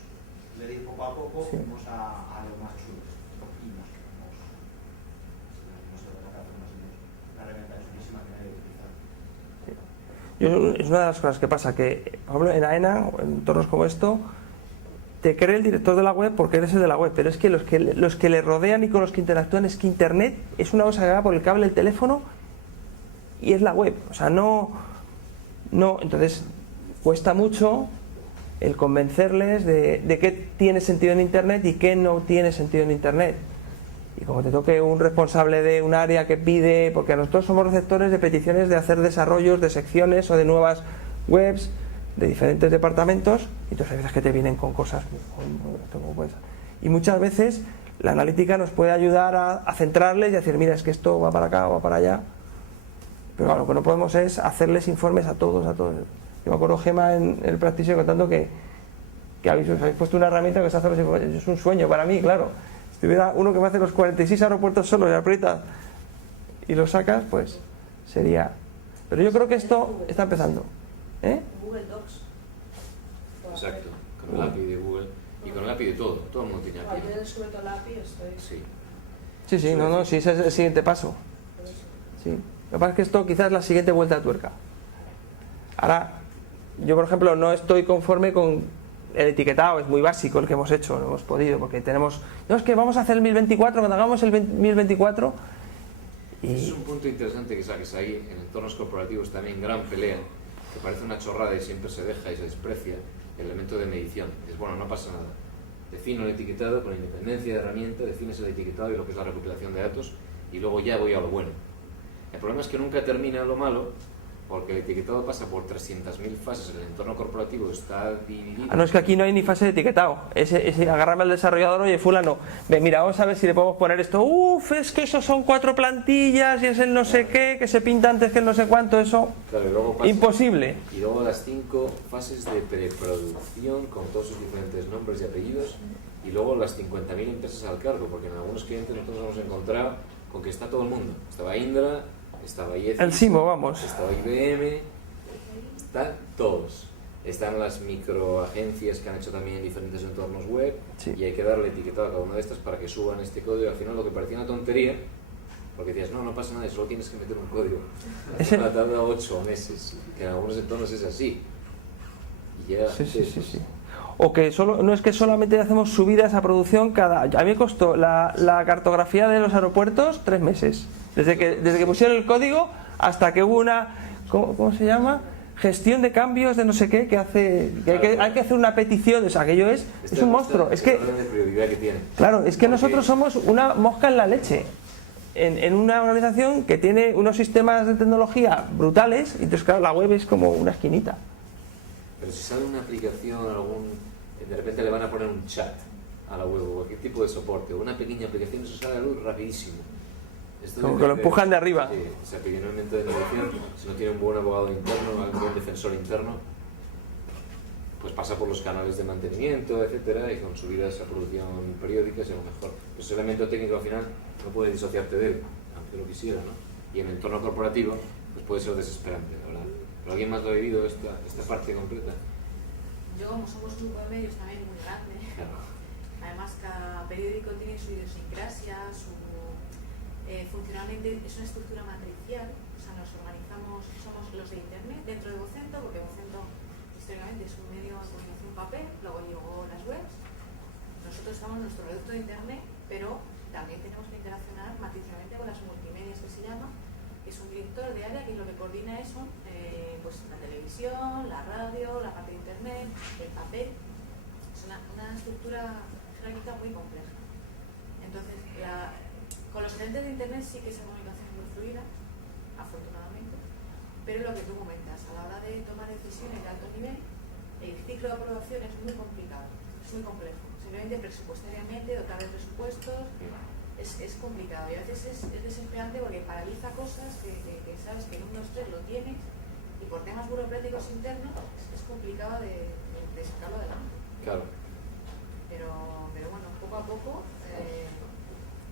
De ir poco a poco, Sí. fuimos a lo más chulo y nos quedamos. Una herramienta chulísima que nadie utiliza. Es una de las cosas que pasa, que por ejemplo en AENA, o en entornos como esto, te cree el director de la web porque eres el de la web, pero es que los que le rodean y con los que interactúan es que Internet es una cosa que va por el cable del teléfono y es la web. O sea, no entonces cuesta mucho el convencerles de qué tiene sentido en Internet y qué no tiene sentido en Internet. Y como te toque un responsable de un área que pide, porque nosotros somos receptores de peticiones de hacer desarrollos de secciones o de nuevas webs de diferentes departamentos, y entonces hay veces que te vienen con cosas y muchas veces la analítica nos puede ayudar a centrarles y decir, mira, es que esto va para acá o va para allá, pero claro, lo que no podemos es hacerles informes a todos. Yo me acuerdo, Gema, en el practicio contando que habéis puesto una herramienta que os hace los informes. Es un sueño para mí, claro. Si tuviera uno que me hace los 46 aeropuertos solo y aprietas y lo sacas, pues sería. Pero yo creo que esto está empezando. Google Docs. Exacto, con el API de Google y con el API de todo el mundo tiene API. Yo he descubierto el API, estoy... Sí. Sí, sí, ese es el siguiente paso. Sí. Lo que pasa es que esto quizás es la siguiente vuelta de tuerca. Ahora, yo por ejemplo no estoy conforme con el etiquetado, es muy básico el que hemos hecho, no hemos podido, porque tenemos, no, es que vamos a hacer el 1024, cuando hagamos el 1024 y... Es un punto interesante que saques ahí, en entornos corporativos también gran pelea, que parece una chorrada y siempre se deja y se desprecia, el elemento de medición. Es bueno, no pasa nada. Defino el etiquetado con independencia de herramienta, defines el etiquetado y lo que es la recopilación de datos y luego ya voy a lo bueno. El problema es que nunca termina lo malo, porque el etiquetado pasa por 300.000 fases, el entorno corporativo está dividido. No, es que aquí no hay ni fase de etiquetado. Agárrame al desarrollador, oye, fulano, mira, vamos a ver si le podemos poner esto. Es que eso son 4 plantillas y es el no sé qué, que se pinta antes que el no sé cuánto, eso. Claro, y luego pasa, imposible. Y luego las 5 fases de preproducción con todos sus diferentes nombres y apellidos, y luego las 50.000 empresas al cargo, porque en algunos clientes nosotros nos hemos encontrado con que está todo el mundo. Estaba Indra, estaba IEC, El Simo, vamos. estaba IBM, están todos. Están las microagencias que han hecho también diferentes entornos web, Sí. y hay que darle etiquetado a cada una de estas para que suban este código. Al final lo que parecía una tontería, porque decías, no pasa nada, solo tienes que meter un código. Ese- Ha tardado 8 meses, que en algunos entornos es así. Y llega Sí, sí, sí, pues, sí. O que solo, no es que solamente hacemos subidas a producción cada... A mí me costó la cartografía de los aeropuertos 3 meses. Desde que pusieron el código hasta que hubo una... ¿Cómo se llama? Gestión de cambios de no sé qué, que hace... Que hay que hacer una petición. O sea, aquello es un monstruo. Es que... el orden de prioridad que tiene. Claro, es que Porque- nosotros somos una mosca en la leche. En una organización que tiene unos sistemas de tecnología brutales, y entonces claro, la web es como una esquinita. Pero si sale una aplicación, de repente le van a poner un chat a la web o cualquier tipo de soporte, o una pequeña aplicación, eso sale a la luz rapidísimo. Esto Como depende que lo empujan de arriba. Sí, o sea, que viene un momento de mediación, si no tiene un buen abogado interno, un buen defensor interno, pues pasa por los canales de mantenimiento, etcétera, y con subidas a producción periódica es lo mejor. Pues ese elemento técnico al final no puede disociarte de él, aunque lo quisiera, ¿no? Y en el entorno corporativo, pues puede ser desesperante, la verdad. ¿Pero alguien más lo ha vivido esta parte completa? Yo, como somos un grupo de medios también muy grande, Claro. además cada periódico tiene su idiosincrasia, su funcionalmente, es una estructura matricial, o sea, nos organizamos, somos los de Internet dentro de Vocento, porque Vocento históricamente es un medio de comunicación papel, luego llegó las webs, nosotros estamos en nuestro producto de Internet, pero también tenemos que interaccionar matricialmente con las multimedias, que se llama, que es un director de área que lo que coordina es pues, la televisión, la radio, la parte de Internet, el papel. Es una estructura jerárquica muy compleja. Entonces, con los gerentes de Internet sí que esa comunicación es muy fluida, afortunadamente, pero lo que tú comentas, a la hora de tomar decisiones de alto nivel, el ciclo de aprobación es muy complicado, es muy complejo. Simplemente presupuestariamente, dotar de presupuestos, es complicado y a veces es desesperante porque paraliza cosas que sabes que en 1, 2, 3 lo tienes y por temas burocráticos internos es complicado de sacarlo adelante. Claro. Pero bueno, poco a poco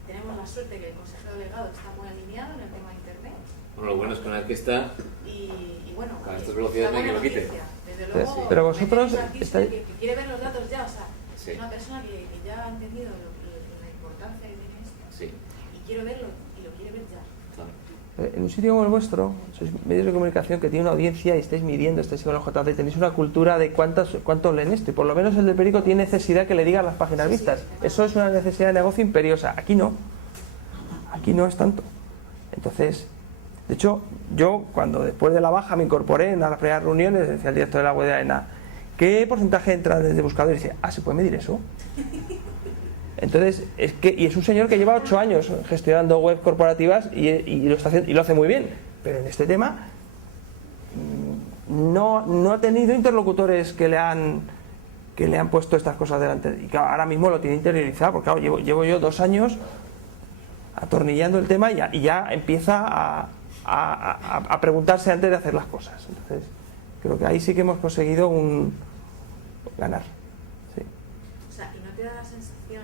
tenemos la suerte que el consejero delegado está muy alineado en el tema de Internet Bueno, lo bueno es que una vez que está, y bueno, Con estas velocidades no hay que lo quite. Desde luego, Pero vosotros hay un artista estáis- que quiere ver los datos ya, o sea, Sí. es una persona que ya ha entendido la importancia que tiene esto sí, y quiere verlo y lo quiere ver ya. claro. En un sitio como el vuestro, sois medios de comunicación que tiene una audiencia y estáis midiendo, estáis con el JT, tenéis una cultura de cuántos leen esto. Y por lo menos el del periódico tiene necesidad que le digan las páginas Sí, vistas. sí. Eso es una necesidad de negocio imperiosa. Aquí no. Aquí no es tanto. Entonces, de hecho, yo cuando después de la baja me incorporé en las primeras reuniones, decía el director de la web de AENA, ¿qué porcentaje entra desde buscadores? Y dice, ¿se puede medir eso? Entonces, y es un señor que lleva 8 años gestionando webs corporativas y lo está haciendo, y lo hace muy bien. Pero en este tema no ha tenido interlocutores que le han puesto estas cosas delante. Y claro, ahora mismo lo tiene interiorizado, porque claro, llevo yo 2 años atornillando el tema y ya empieza a preguntarse antes de hacer las cosas. Entonces, creo que ahí sí que hemos conseguido ganar. Sí. O sea, y no te da la sensación,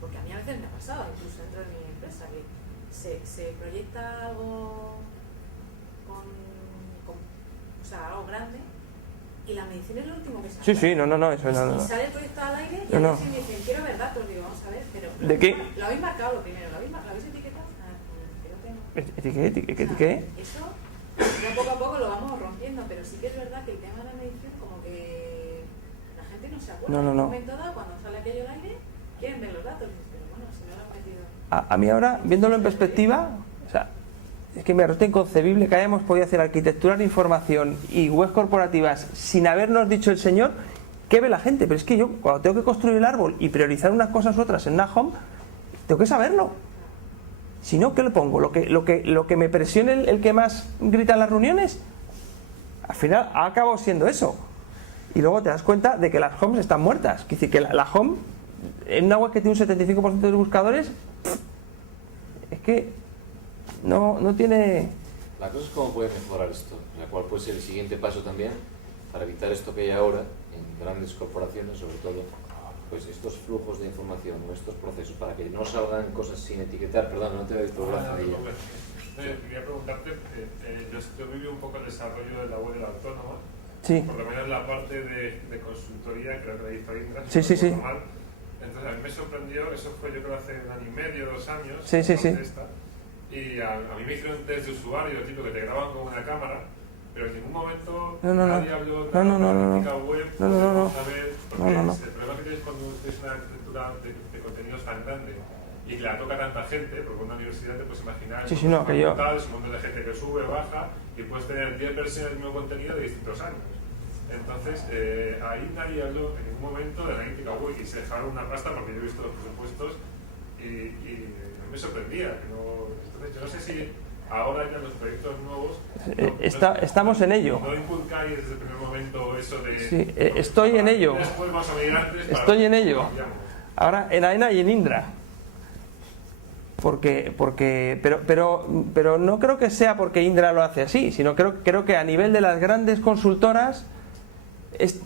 porque a mí a veces me ha pasado, incluso dentro de mi empresa, que se proyecta algo o sea, algo grande y la medición es lo último que se hace. Sí, no, eso no. Y sale el proyecto al aire y No, no. a veces me dicen, quiero ver datos, digo, vamos a ver, pero ¿De qué? ¿lo habéis marcado lo primero? ¿Lo habéis etiquetado? Creo que no. ¿Etiqué? Eso, ya poco a poco lo vamos rompiendo, pero sí que es verdad que el tema de la medición, como que la gente no se acuerda. No. En un momento dado, cuando sale aquello al aire, quieren ver los datos. Y dices, pero bueno, si no lo han metido. A mí ahora, viéndolo en perspectiva, o sea, es que me resulta inconcebible que hayamos podido hacer arquitectura de información y webs corporativas sin habernos dicho el señor qué ve la gente. Pero es que yo, cuando tengo que construir el árbol y priorizar unas cosas u otras en una home, tengo que saberlo. Si no, ¿qué le pongo? ¿Lo que me presione el que más grita en las reuniones? Al final ha acabado siendo eso. Y luego te das cuenta de que las homes están muertas. Es decir, que la home, en una web que tiene un 75% de buscadores, es que no tiene... La cosa es cómo puede mejorar esto, la cual puede ser el siguiente paso también para evitar esto que hay ahora en grandes corporaciones, sobre todo pues estos flujos de información o estos procesos, para que no salgan cosas sin etiquetar, perdón, no te he visto el brazo ahí. Quería preguntarte, yo viví un poco el desarrollo de la web de la autónoma, Sí. por lo menos la parte de consultoría, creo que la hizo Indra, Sí, sí, sí. mal. Entonces a mí me sorprendió, eso fue yo creo hace 1 año y medio, 2 años, Sí, sí, sí. y a mí me hicieron un test de usuario, tipo que te graban con una cámara, pero en ningún momento No. nadie habló de No. analítica web, No. vamos a ver, porque No. el problema que tienes cuando tienes una arquitectura de contenidos tan grande y que la toca tanta gente, porque una universidad te puedes imaginar Sí, no, que yo... es un montón de gente que sube, baja, y puedes tener 10 versiones del mismo contenido de distintos años. Entonces, ahí nadie habló en ningún momento de analítica web y se dejaron una pasta porque yo he visto los presupuestos y a mí me sorprendía. Que no, entonces, yo no sé si ahora ya los proyectos nuevos... estamos en ello. ¿No inculcáis desde el primer momento eso de... Sí, estoy en ello. Después más o menos antes para Estoy en ello. cambiamos? Ahora en AENA y en Indra. Pero no creo que sea porque Indra lo hace así, sino creo que a nivel de las grandes consultoras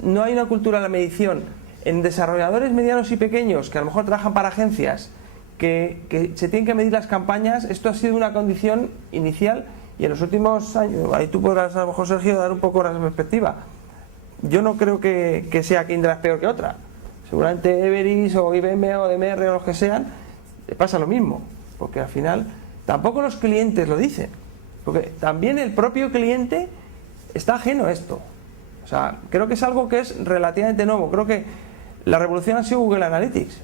no hay una cultura de la medición. En desarrolladores medianos y pequeños que a lo mejor trabajan para agencias que se tienen que medir las campañas, esto ha sido una condición inicial y en los últimos años, ahí tú podrás a lo mejor, Sergio, dar un poco la perspectiva. Yo no creo que sea que Indra es peor que otra. Seguramente Everis o IBM o DMR o los que sean, pasa lo mismo, porque al final tampoco los clientes lo dicen, porque también el propio cliente está ajeno a esto. O sea, creo que es algo que es relativamente nuevo. Creo que la revolución ha sido Google Analytics.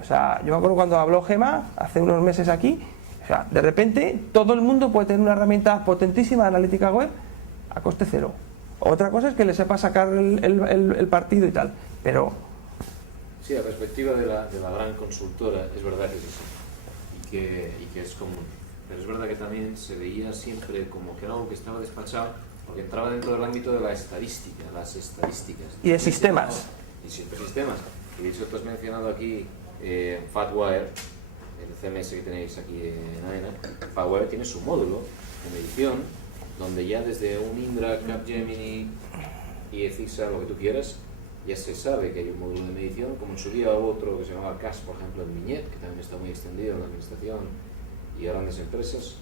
O sea, yo me acuerdo cuando habló Gemma hace unos meses aquí, o sea, de repente todo el mundo puede tener una herramienta potentísima de analítica web a coste cero. Otra cosa es que le sepa sacar el partido y tal, pero... Sí, la perspectiva de la gran consultora es verdad que es así y que es común, pero es verdad que también se veía siempre como que era algo que estaba despachado porque entraba dentro del ámbito de la estadística, las estadísticas. Y de sistemas. Y siempre sistemas. Y de hecho tú has mencionado aquí FatWire, el CMS que tenéis aquí en AENA. FatWire tiene su módulo de medición, donde ya desde un Indra, Capgemini y ECISA, lo que tú quieras, ya se sabe que hay un módulo de medición, como en su día hubo otro que se llamaba CAS, por ejemplo, en Viñet, que también está muy extendido en la administración y a grandes empresas,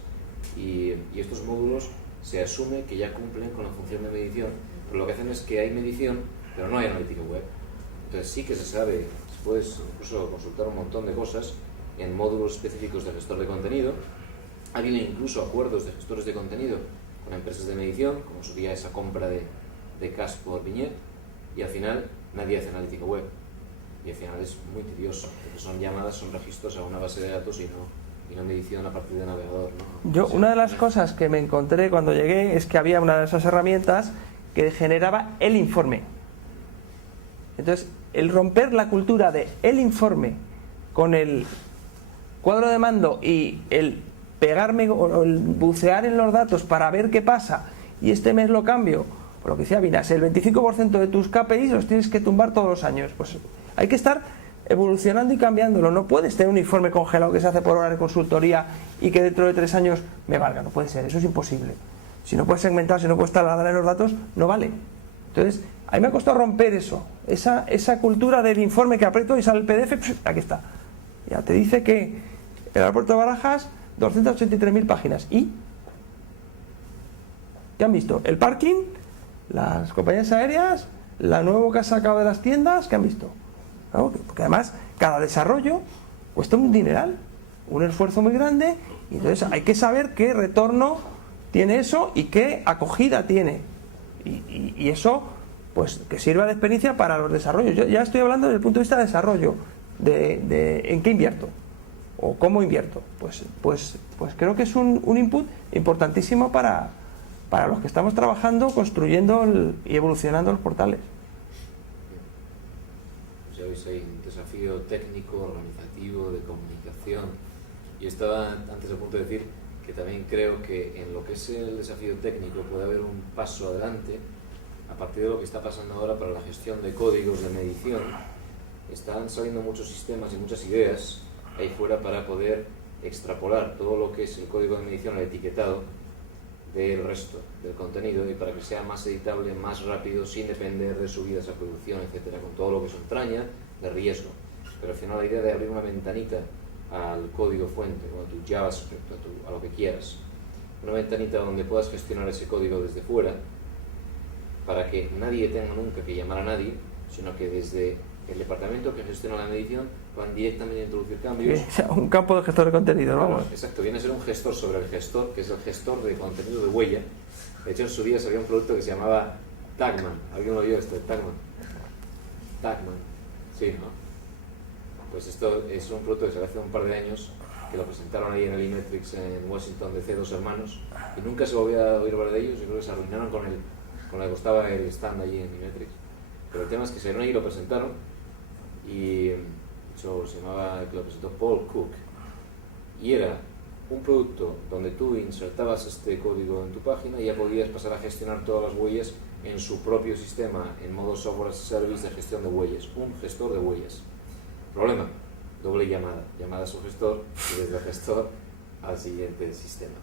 y estos módulos se asume que ya cumplen con la función de medición, pero lo que hacen es que hay medición, pero no hay analítica web. Entonces sí que se sabe, puedes incluso consultar un montón de cosas en módulos específicos de gestor de contenido. Ha habido incluso acuerdos de gestores de contenido con empresas de medición, como en su día esa compra de CAS por Viñet, y al final nadie hace analítica web y al final es muy tedioso porque son llamadas, son registros a una base de datos y no medición a partir de navegador, ¿no? Yo, una de las cosas que me encontré cuando llegué es que había una de esas herramientas que generaba el informe. Entonces, el romper la cultura de el informe con el cuadro de mando y el pegarme o el bucear en los datos para ver qué pasa y este mes lo cambio. Por lo que decía Vinas, el 25% de tus KPIs los tienes que tumbar todos los años. Pues hay que estar evolucionando y cambiándolo. No puedes tener un informe congelado que se hace por hora de consultoría y que dentro de 3 años me valga. No puede ser, eso es imposible. Si no puedes segmentar, si no puedes taladrar en los datos, no vale. Entonces, a mí me ha costado romper eso. Esa cultura del informe que aprieto y sale el PDF, aquí está. Ya te dice que el aeropuerto de Barajas, 283.000 páginas. ¿Y? ¿Qué han visto? El parking, las compañías aéreas, la nueva que ha sacado de las tiendas, ¿qué han visto? ¿No? Porque además cada desarrollo cuesta un dineral, un esfuerzo muy grande, y entonces hay que saber qué retorno tiene eso y qué acogida tiene. Y eso, pues que sirva de experiencia para los desarrollos. Yo ya estoy hablando desde el punto de vista de desarrollo, de en qué invierto o cómo invierto. Pues creo que es un input importantísimo para los que estamos trabajando, construyendo y evolucionando los portales. Pues ya veis, hay un desafío técnico, organizativo, de comunicación. Yo estaba antes a punto de decir que también creo que en lo que es el desafío técnico puede haber un paso adelante a partir de lo que está pasando ahora para la gestión de códigos de medición. Están saliendo muchos sistemas y muchas ideas ahí fuera para poder extrapolar todo lo que es el código de medición, el etiquetado del resto del contenido, y para que sea más editable, más rápido, sin depender de subidas a producción, etcétera, con todo lo que eso entraña de riesgo. Pero al final la idea de abrir una ventanita al código fuente o a tu JavaScript, a lo que quieras, una ventanita donde puedas gestionar ese código desde fuera, para que nadie tenga nunca que llamar a nadie, sino que desde el departamento que gestiona la medición van directamente a introducir cambios. Un campo de gestor de contenido, vamos. Exacto, viene a ser un gestor sobre el gestor, que es el gestor de contenido de huella. De hecho, en su día salió un producto que se llamaba Tagman. ¿Alguien lo vio esto? Tagman. Sí, ¿no? Pues esto es un producto que se hace un par de años, que lo presentaron ahí en el eMetrics en Washington DC, dos hermanos, y nunca se volvió a oír hablar de ellos. Yo creo que se arruinaron con la que costaba el stand allí en eMetrics. Pero el tema es que salieron ahí y lo presentaron, y de hecho se llamaba, que lo presentó Paul Cook, y era un producto donde tú insertabas este código en tu página y ya podías pasar a gestionar todas las huellas en su propio sistema, en modo software as a service de gestión de huellas, un gestor de huellas. Problema, doble llamada a su gestor y desde el gestor al siguiente sistema.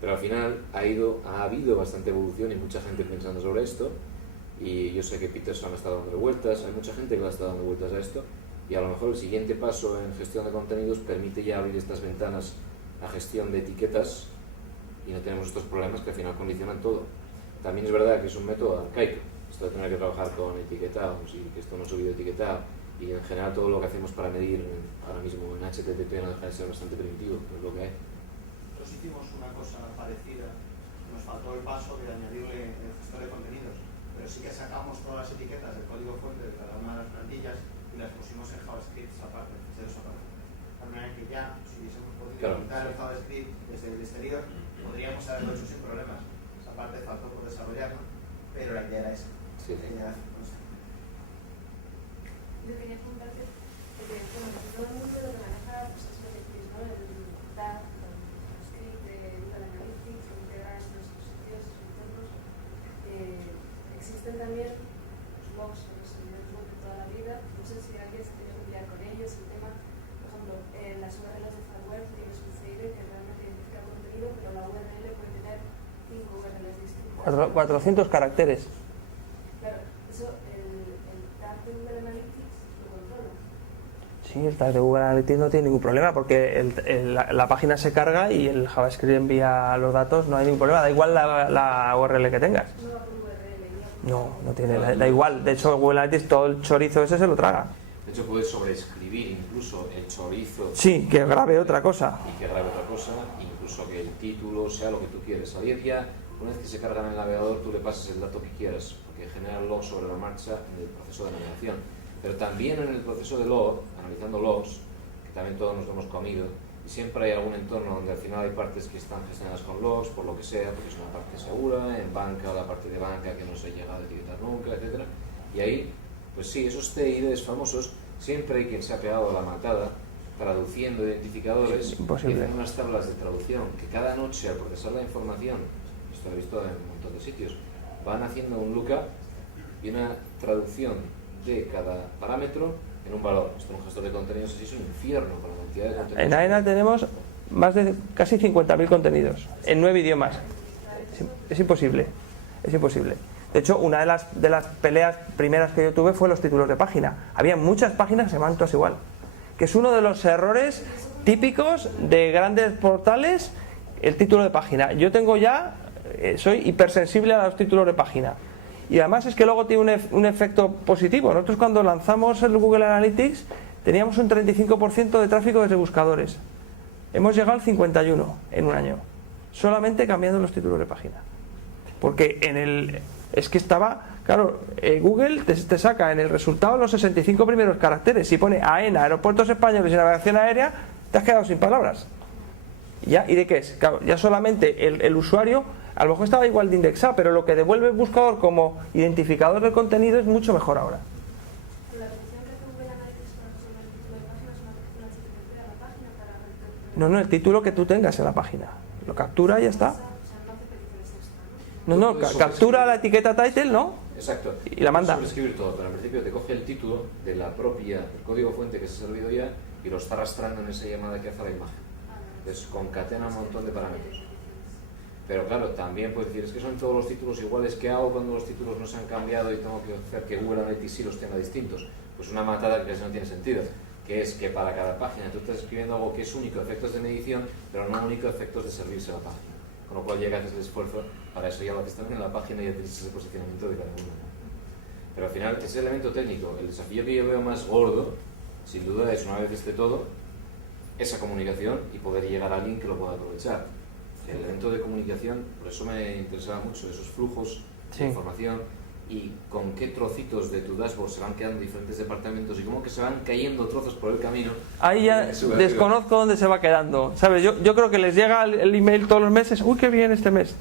Pero al final ha habido bastante evolución y mucha gente pensando sobre esto, y yo sé que Peterson ha estado dando vueltas, hay mucha gente que le ha estado dando vueltas a esto, y a lo mejor el siguiente paso en gestión de contenidos permite ya abrir estas ventanas a gestión de etiquetas y no tenemos estos problemas que al final condicionan todo. También es verdad que es un método arcaico, esto de tener que trabajar con etiquetados y que esto no es subido etiquetado, y en general todo lo que hacemos para medir ahora mismo en HTTP no deja de ser bastante primitivo, es lo que hay. Nosotros hicimos una cosa parecida, nos faltó el paso de añadirle el gestor de contenidos, pero sí que sacamos todas las etiquetas del código fuente de cada una de las plantillas y las pusimos en JavaScript aparte, ficheros aparte. De manera que ya, si hubiésemos podido quitar el JavaScript desde el exterior, podríamos haberlo hecho sin problemas. Esa parte faltó por desarrollar, ¿no? Pero la idea era esa. Sí. La idea era Yo quería preguntarte, porque bueno, todo el mundo lo que maneja pues, es lo que decís, ¿no? El DAG, el script de Google Analytics, o integrar en los dispositivos, los entornos. Existen también los logs, los servidores web de toda la vida. No sé si alguien se tiene que lidiar con ellos. El tema, por ejemplo, las URLs de hardware tienes un CID que realmente identifica contenido, pero la URL puede tener 5 URLs distintas. 400 caracteres. Claro, eso, el tag de Google Analytics lo controla. Sí, el tag de Google Analytics no tiene ningún problema porque la página se carga y el JavaScript envía los datos, no hay ningún problema, da igual la URL que tengas. No va por URL, No tiene, da igual. De hecho, Google Analytics todo el chorizo ese se lo traga. De hecho, puedes sobreescribir incluso el chorizo. Sí, que grabe otra cosa. Y que grabe otra cosa, incluso que el título sea lo que tú quieres. Salir ya, una vez que se carga en el navegador, tú le pasas el dato que quieras, porque genera logs sobre la marcha en el proceso de navegación. Pero también en el proceso de log, analizando logs, que también todos nos lo hemos comido, y siempre hay algún entorno donde al final hay partes que están gestionadas con logs, por lo que sea, porque es una parte segura, en banca o la parte de banca que no se llega a etiquetar nunca, etc. Y ahí, pues sí, esos TIDs famosos, siempre hay quien se ha pegado a la matada traduciendo identificadores, Imposible. tienen unas tablas de traducción que cada noche al procesar la información, esto lo he visto en un montón de sitios, van haciendo un lookup y una traducción de cada parámetro en un valor. Esto en un gestor de contenidos así es un infierno con la cantidad de contenidos. En AENA tenemos más de casi 50.000 contenidos en 9 idiomas. Es imposible, es imposible. De hecho, una de las peleas primeras que yo tuve fue los títulos de página. Había muchas páginas que se llaman todas igual, que es uno de los errores típicos de grandes portales, el título de página. Yo tengo ya, soy hipersensible a los títulos de página. Y además es que luego tiene un efecto positivo. Nosotros cuando lanzamos el Google Analytics teníamos un 35% de tráfico desde buscadores. Hemos llegado al 51% en un año, solamente cambiando los títulos de página. Porque es que estaba, claro, Google te saca en el resultado los 65 primeros caracteres. Si pone AENA, Aeropuertos Españoles y Navegación Aérea, te has quedado sin palabras. ¿Y de qué es? Claro, ya solamente el usuario a lo mejor estaba igual de indexado, pero lo que devuelve el buscador como identificador del contenido es mucho mejor ahora. La petición que hace Google Analytics para resolver el título de página es una petición HTTP a la página para... No, el título que tú tengas en la página. Lo captura y ya está. O sea, no hace peticiones extra, ¿no? Puedes Captura la etiqueta title, ¿no? Exacto. Y la manda. Puedes sobreescribir todo, pero al principio te coge el título de la propia, el código fuente que se ha servido ya y lo está arrastrando en esa llamada que hace a la imagen. Entonces concatena un montón de parámetros. Pero claro, también puedes decir, es que son todos los títulos iguales, ¿qué hago cuando los títulos no se han cambiado y tengo que hacer que Google Analytics sí los tenga distintos? Pues una matada que casi no tiene sentido, que es que para cada página tú estás escribiendo algo que es único, efectos de medición, pero no único, efectos de servirse a la página. Con lo cual llega a hacer el esfuerzo, para eso ya lo haces también en la página y ya tienes ese posicionamiento de cada uno. Pero al final, ese elemento técnico, el desafío que yo veo más gordo, sin duda es, una vez esté todo, esa comunicación y poder llegar a alguien que lo pueda aprovechar. El elemento de comunicación, por eso me interesaba mucho, esos flujos de información y con qué trocitos de tu dashboard se van quedando diferentes departamentos y cómo que se van cayendo trozos por el camino. Ahí ya desconozco dónde se va quedando, ¿sabes? Yo creo que les llega el email todos los meses, uy, qué bien este mes.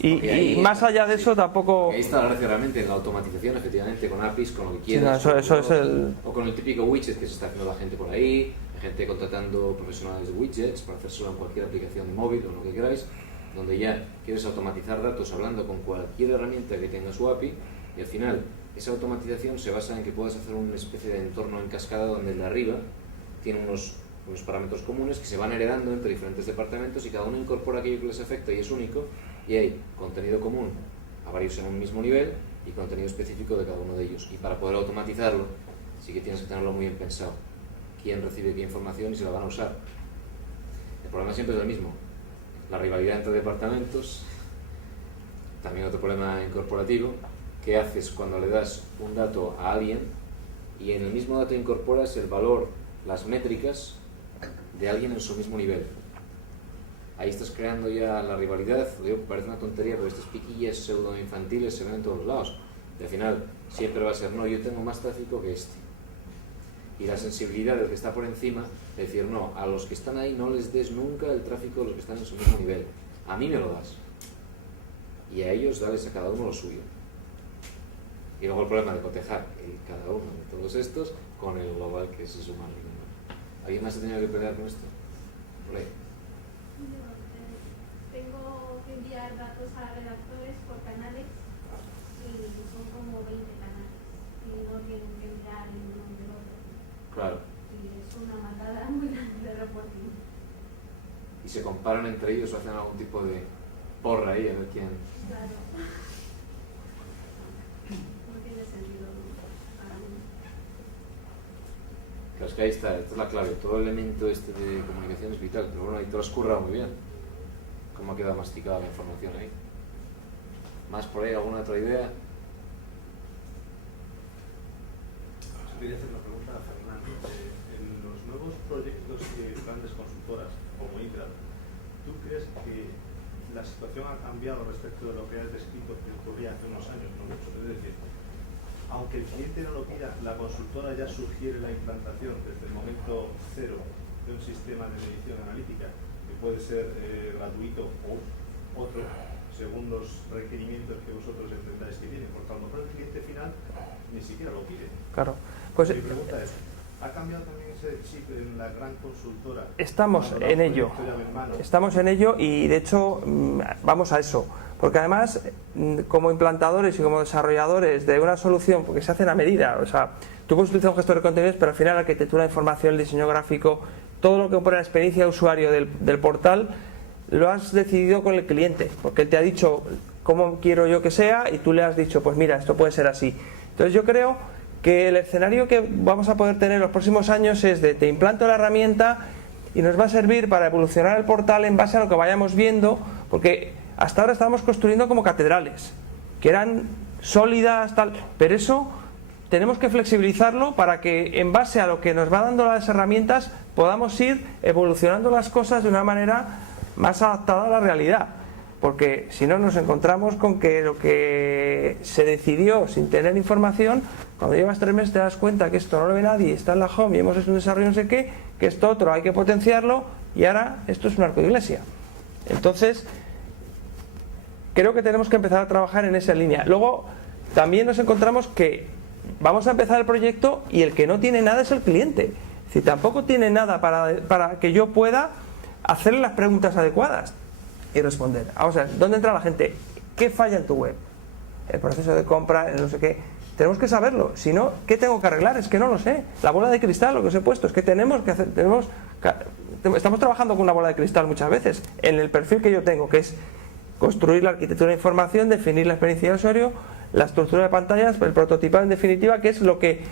Y más allá de eso tampoco... Ahí está la gracia realmente en la automatización, efectivamente, con APIs, con lo que quieras. Sí, no, eso es el... O con el típico widget que se está haciendo la gente por ahí, gente contratando profesionales de widgets para hacérselo en cualquier aplicación de móvil o lo que queráis, donde ya quieres automatizar datos hablando con cualquier herramienta que tenga su API, y al final esa automatización se basa en que puedas hacer una especie de entorno en cascada donde el de arriba tiene unos parámetros comunes que se van heredando entre diferentes departamentos y cada uno incorpora aquello que les afecta y es único, y hay contenido común a varios en un mismo nivel y contenido específico de cada uno de ellos. Y para poder automatizarlo sí que tienes que tenerlo muy bien pensado, quién recibe qué información y se la van a usar. El problema siempre es el mismo, la rivalidad entre departamentos. También otro problema incorporativo, ¿qué haces cuando le das un dato a alguien y en el mismo dato incorporas el valor, las métricas de alguien en su mismo nivel? Ahí estás creando ya la rivalidad. Digo, parece una tontería, pero estas piquillas pseudo infantiles se ven en todos lados y al final siempre va a ser, no, yo tengo más tráfico que este, y la sensibilidad del que está por encima, es decir, no, a los que están ahí no les des nunca el tráfico de los que están en su mismo nivel, a mí me lo das y a ellos dales a cada uno lo suyo. Y luego el problema de cotejar cada uno de todos estos con el global que se suma. ¿Alguien más ha tenido que pelear con esto? Por ahí. Tengo que enviar datos a redactores por canales y son como 20 canales y no tienen que mirar el uno del otro. Claro. Y es una matada muy grande de reporting. ¿Y se comparan entre ellos o hacen algún tipo de porra ahí a ver quién? Claro. No tiene sentido para mí. Claro, es que ahí está, esta es la clave. Todo el elemento este de comunicación es vital, pero bueno, ahí te lo has currado muy bien. ¿Cómo ha quedado masticada la información ahí? ¿Más por ahí? ¿Alguna otra idea? Yo quería hacer una pregunta a Fernando. En los nuevos proyectos de grandes consultoras como Indra, ¿tú crees que la situación ha cambiado respecto de lo que has descrito que ocurría hace unos años? No mucho. Es decir, aunque el cliente no lo pida, la consultora ya sugiere la implantación desde el momento cero de un sistema de medición analítica que puede ser gratuito o otro según los requerimientos que vosotros entendáis que tienen, porque a lo mejor el cliente final ni siquiera lo pide. Claro. Pues, mi pregunta es, ¿ha cambiado también ese chip en la gran consultora? Estamos en ello. Estamos en ello y de hecho vamos a eso. Porque además, como implantadores y como desarrolladores de una solución, porque se hacen a medida, o sea, tú puedes utilizar un gestor de contenidos, pero al final la arquitectura de información, el diseño gráfico, todo lo que compone la experiencia de usuario del portal, lo has decidido con el cliente, porque él te ha dicho cómo quiero yo que sea y tú le has dicho, pues mira, esto puede ser así. Entonces yo creo que el escenario que vamos a poder tener en los próximos años es de te implanto la herramienta y nos va a servir para evolucionar el portal en base a lo que vayamos viendo, porque hasta ahora estábamos construyendo como catedrales, que eran sólidas, tal, pero eso tenemos que flexibilizarlo para que en base a lo que nos va dando las herramientas podamos ir evolucionando las cosas de una manera más adaptada a la realidad, porque si no nos encontramos con que lo que se decidió sin tener información, cuando llevas 3 meses te das cuenta que esto no lo ve nadie, está en la home y hemos hecho un desarrollo no sé qué, que esto otro hay que potenciarlo y ahora esto es un arco de iglesia. Entonces creo que tenemos que empezar a trabajar en esa línea. Luego también nos encontramos que vamos a empezar el proyecto y el que no tiene nada es el cliente. Si tampoco tiene nada para que yo pueda hacerle las preguntas adecuadas y responder. Vamos a ver, ¿dónde entra la gente? ¿Qué falla en tu web? El proceso de compra, el no sé qué. Tenemos que saberlo. Si no, ¿qué tengo que arreglar? Es que no lo sé. La bola de cristal, lo que os he puesto, es que tenemos que hacer, estamos trabajando con una bola de cristal muchas veces en el perfil que yo tengo, que es construir la arquitectura de información, definir la experiencia de usuario, la estructura de pantallas, el prototipado en definitiva, que es lo que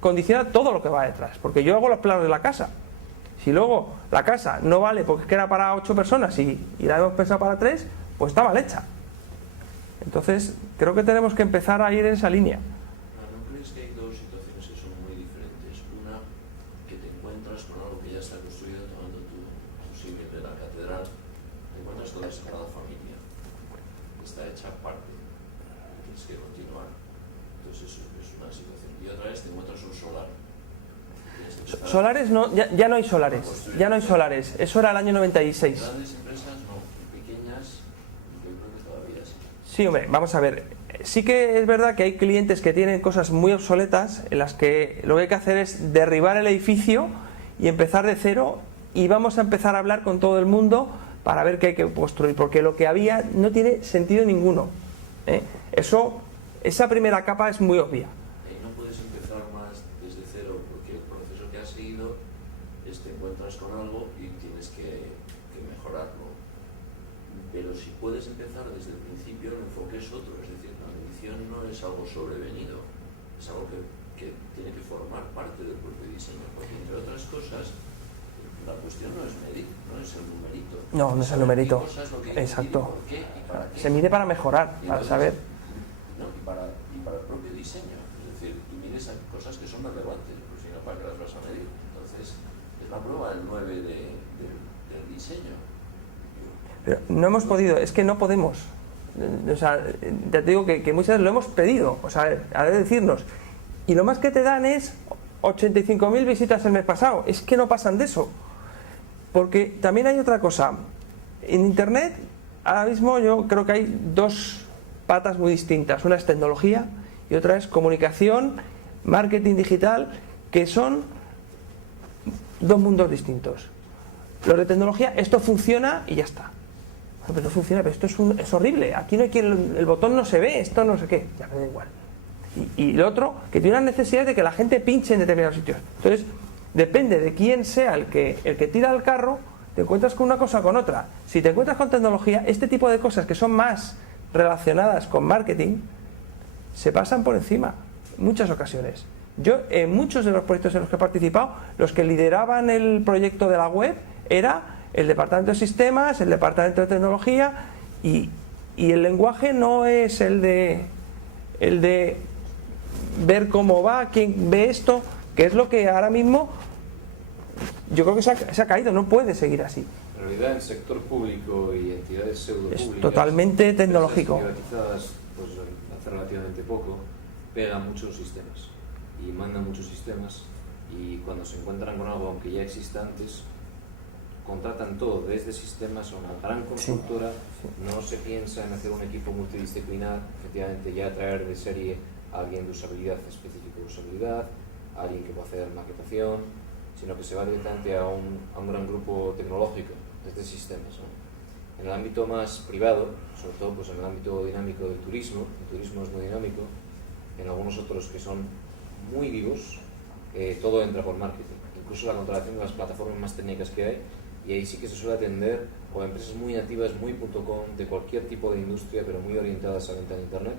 condiciona todo lo que va detrás. Porque yo hago los planos de la casa. Si luego la casa no vale porque es que era para 8 personas y la hemos pensado para 3, pues está mal hecha. Entonces creo que tenemos que empezar a ir en esa línea. ¿No crees que hay dos situaciones que son muy diferentes? Una, que te encuentras con algo que ya está construido, tomando tu símil de la catedral, te encuentras con la Sagrada Familia, que está hecha aparte, tienes que continuar. Entonces eso es una situación. Y otra vez te encuentras un solar. Solares no, ya no hay solares, ya no hay solares. Eso era el año 96. Grandes empresas no, pequeñas, yo creo que todavía sí. Sí, hombre, vamos a ver. Sí que es verdad que hay clientes que tienen cosas muy obsoletas en las que lo que hay que hacer es derribar el edificio y empezar de cero, y vamos a empezar a hablar con todo el mundo para ver qué hay que construir, porque lo que había no tiene sentido ninguno. Esa primera capa es muy obvia. Ahí no puedes empezar más desde cero, porque el proceso que has seguido es te encuentras con algo y tienes que mejorarlo. Pero si puedes empezar desde el principio, el enfoque es otro. Es decir, la medición no es algo sobrevenido, es algo que tiene que formar parte del propio diseño. Porque, entre otras cosas, la cuestión no es medir, no es el numerito. No es el numerito. Exacto. Se mide para mejorar, para saber. No, y para el propio diseño. Es decir, tú mides a cosas que son relevantes, pues si no, ¿para qué las vas a medir? Entonces, es la prueba del 9 del diseño. Pero no hemos podido, es que no podemos. O sea, ya te digo que muchas veces lo hemos pedido, o sea, a ver, decirnos, y lo más que te dan es 85.000 visitas el mes pasado. Es que no pasan de eso. Porque también hay otra cosa. En Internet, ahora mismo yo creo que hay dos patas muy distintas. Una es tecnología y otra es comunicación, marketing digital, que son dos mundos distintos. Los de tecnología, esto funciona y ya está. Pero no funciona, pero esto es horrible. Aquí no hay quien, el botón no se ve, esto no sé qué. Ya me da igual. Y lo otro, que tiene una necesidad de que la gente pinche en determinados sitios. Entonces, depende de quién sea el que tira el carro, te encuentras con una cosa o con otra. Si te encuentras con tecnología, este tipo de cosas que son más relacionadas con marketing, se pasan por encima, en muchas ocasiones. Yo, en muchos de los proyectos en los que he participado, los que lideraban el proyecto de la web era el departamento de sistemas, el departamento de tecnología, y el lenguaje no es el de ver cómo va, quién ve esto, que es lo que ahora mismo yo creo que se ha caído, no puede seguir así. En realidad el sector público y entidades pseudopúblicas es totalmente tecnológico. Privatizadas pues, hace relativamente poco, pegan muchos sistemas y mandan muchos sistemas, y cuando se encuentran con algo aunque ya exista antes, contratan todo desde sistemas a una gran consultora. No se piensa en hacer un equipo multidisciplinar, efectivamente ya traer de serie a alguien de usabilidad específico de usabilidad, a alguien que pueda hacer maquetación, sino que se va directamente a un gran grupo tecnológico desde sistemas, ¿no? En el ámbito más privado, sobre todo pues en el ámbito dinámico del turismo, el turismo es muy dinámico, en algunos otros que son muy vivos, todo entra por marketing, incluso la contratación de las plataformas más técnicas que hay. Y ahí sí que se suele atender o empresas muy nativas, muy .com, de cualquier tipo de industria, pero muy orientadas a venta en Internet.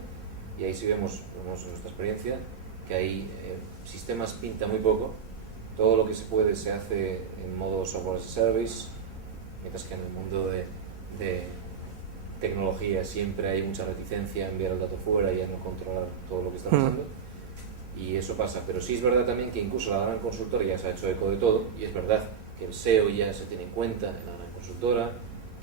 Y ahí sí vemos en nuestra experiencia, que ahí sistemas pinta muy poco. Todo lo que se puede se hace en modo software as a service, mientras que en el mundo de tecnología siempre hay mucha reticencia a enviar el dato fuera y a no controlar todo lo que está pasando. Y eso pasa. Pero sí es verdad también que incluso la gran consultora ya se ha hecho eco de todo, y es verdad que el SEO ya se tiene en cuenta en la gran consultora,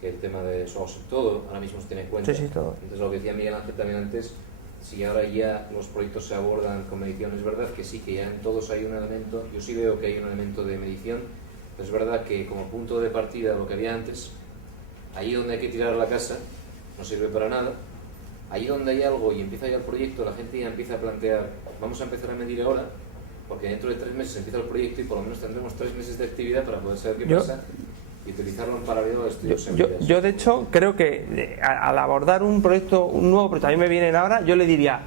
que el tema de source todo ahora mismo se tiene en cuenta. Sí, todo. Entonces lo que decía Miguel Ángel también antes, si ahora ya los proyectos se abordan con medición, es verdad que sí, que ya en todos hay un elemento, yo sí veo que hay un elemento de medición, pero es verdad que como punto de partida lo que había antes, ahí donde hay que tirar la casa, no sirve para nada. Ahí donde hay algo y empieza ya el proyecto, la gente ya empieza a plantear, vamos a empezar a medir ahora, porque dentro de 3 meses empieza el proyecto y por lo menos tendremos 3 meses de actividad para poder saber qué pasa y utilizarlo en paralelo a estudios semidios. Yo de hecho creo que al abordar un proyecto, un nuevo proyecto, a mí me vienen ahora, yo le diría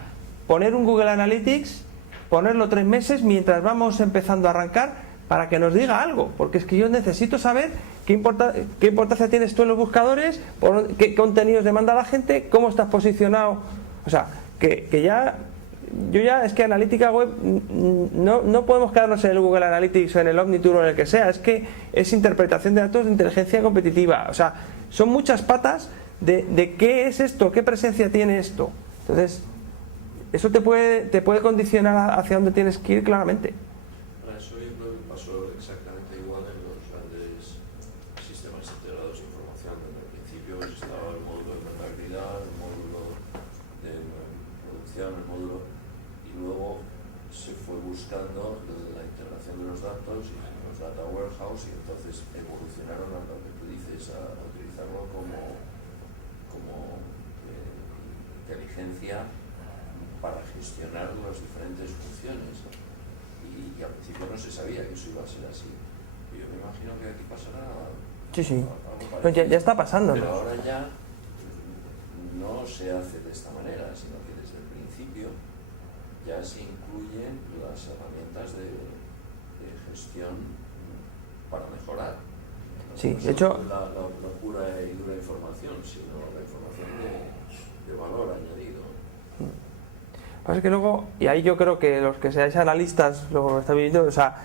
poner un Google Analytics, ponerlo 3 meses mientras vamos empezando a arrancar, para que nos diga algo, porque es que yo necesito saber ¿qué importancia tienes tú en los buscadores? ¿Qué contenidos demanda la gente? ¿Cómo estás posicionado? O sea, que ya... es que analítica web, no podemos quedarnos en el Google Analytics o en el Omnitour o en el que sea, es que es interpretación de datos de inteligencia competitiva. O sea, son muchas patas de qué es esto, qué presencia tiene esto. Entonces, eso te puede condicionar hacia dónde tienes que ir claramente. Para eso yo creo que pasó exactamente igual en los grandes sistemas integrados de información, donde al principio estaba el módulo de contabilidad, el módulo de producción, el módulo, y luego se fue buscando la integración de los datos y los data warehouse, y entonces evolucionaron a lo que tú dices, a utilizarlo como inteligencia para gestionar las diferentes funciones, y al principio no se sabía que eso iba a ser así. Y yo me imagino que aquí pasará Sí. algo No, parecido. ya está pasando, Pero ¿no? ahora ya no se hace de esta manera, sino que desde el principio ya se incluyen las herramientas de gestión para mejorar. Sí, No de hecho... solo la pura y dura información, sino la información de valor añadido. Pasa que luego, y ahí yo creo que los que seáis analistas, lo que estáis viviendo, o sea,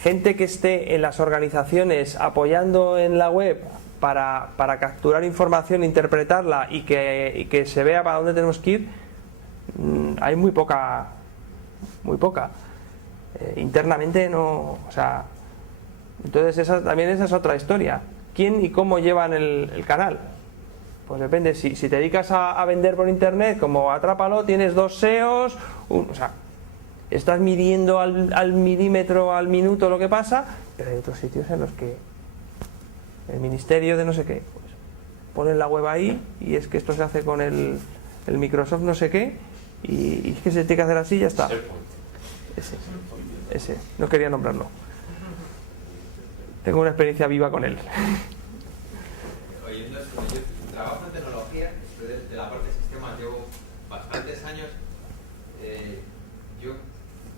gente que esté en las organizaciones apoyando en la web para capturar información, interpretarla y que se vea para dónde tenemos que ir, hay muy poca. Internamente no, o sea, entonces también esa es otra historia. ¿Quién y cómo llevan el canal? Pues depende, si te dedicas a vender por internet, como Atrápalo, tienes 2 SEOs, o sea, estás midiendo al milímetro, al minuto lo que pasa, pero hay otros sitios en los que el ministerio de no sé qué, pues ponen la web ahí, y es que esto se hace con el Microsoft no sé qué, y es que se tiene que hacer así y ya está. Ese, no quería nombrarlo. Tengo una experiencia viva con él. Oyendo esto, yo trabajo en tecnología, de la parte de sistemas llevo bastantes años. Yo,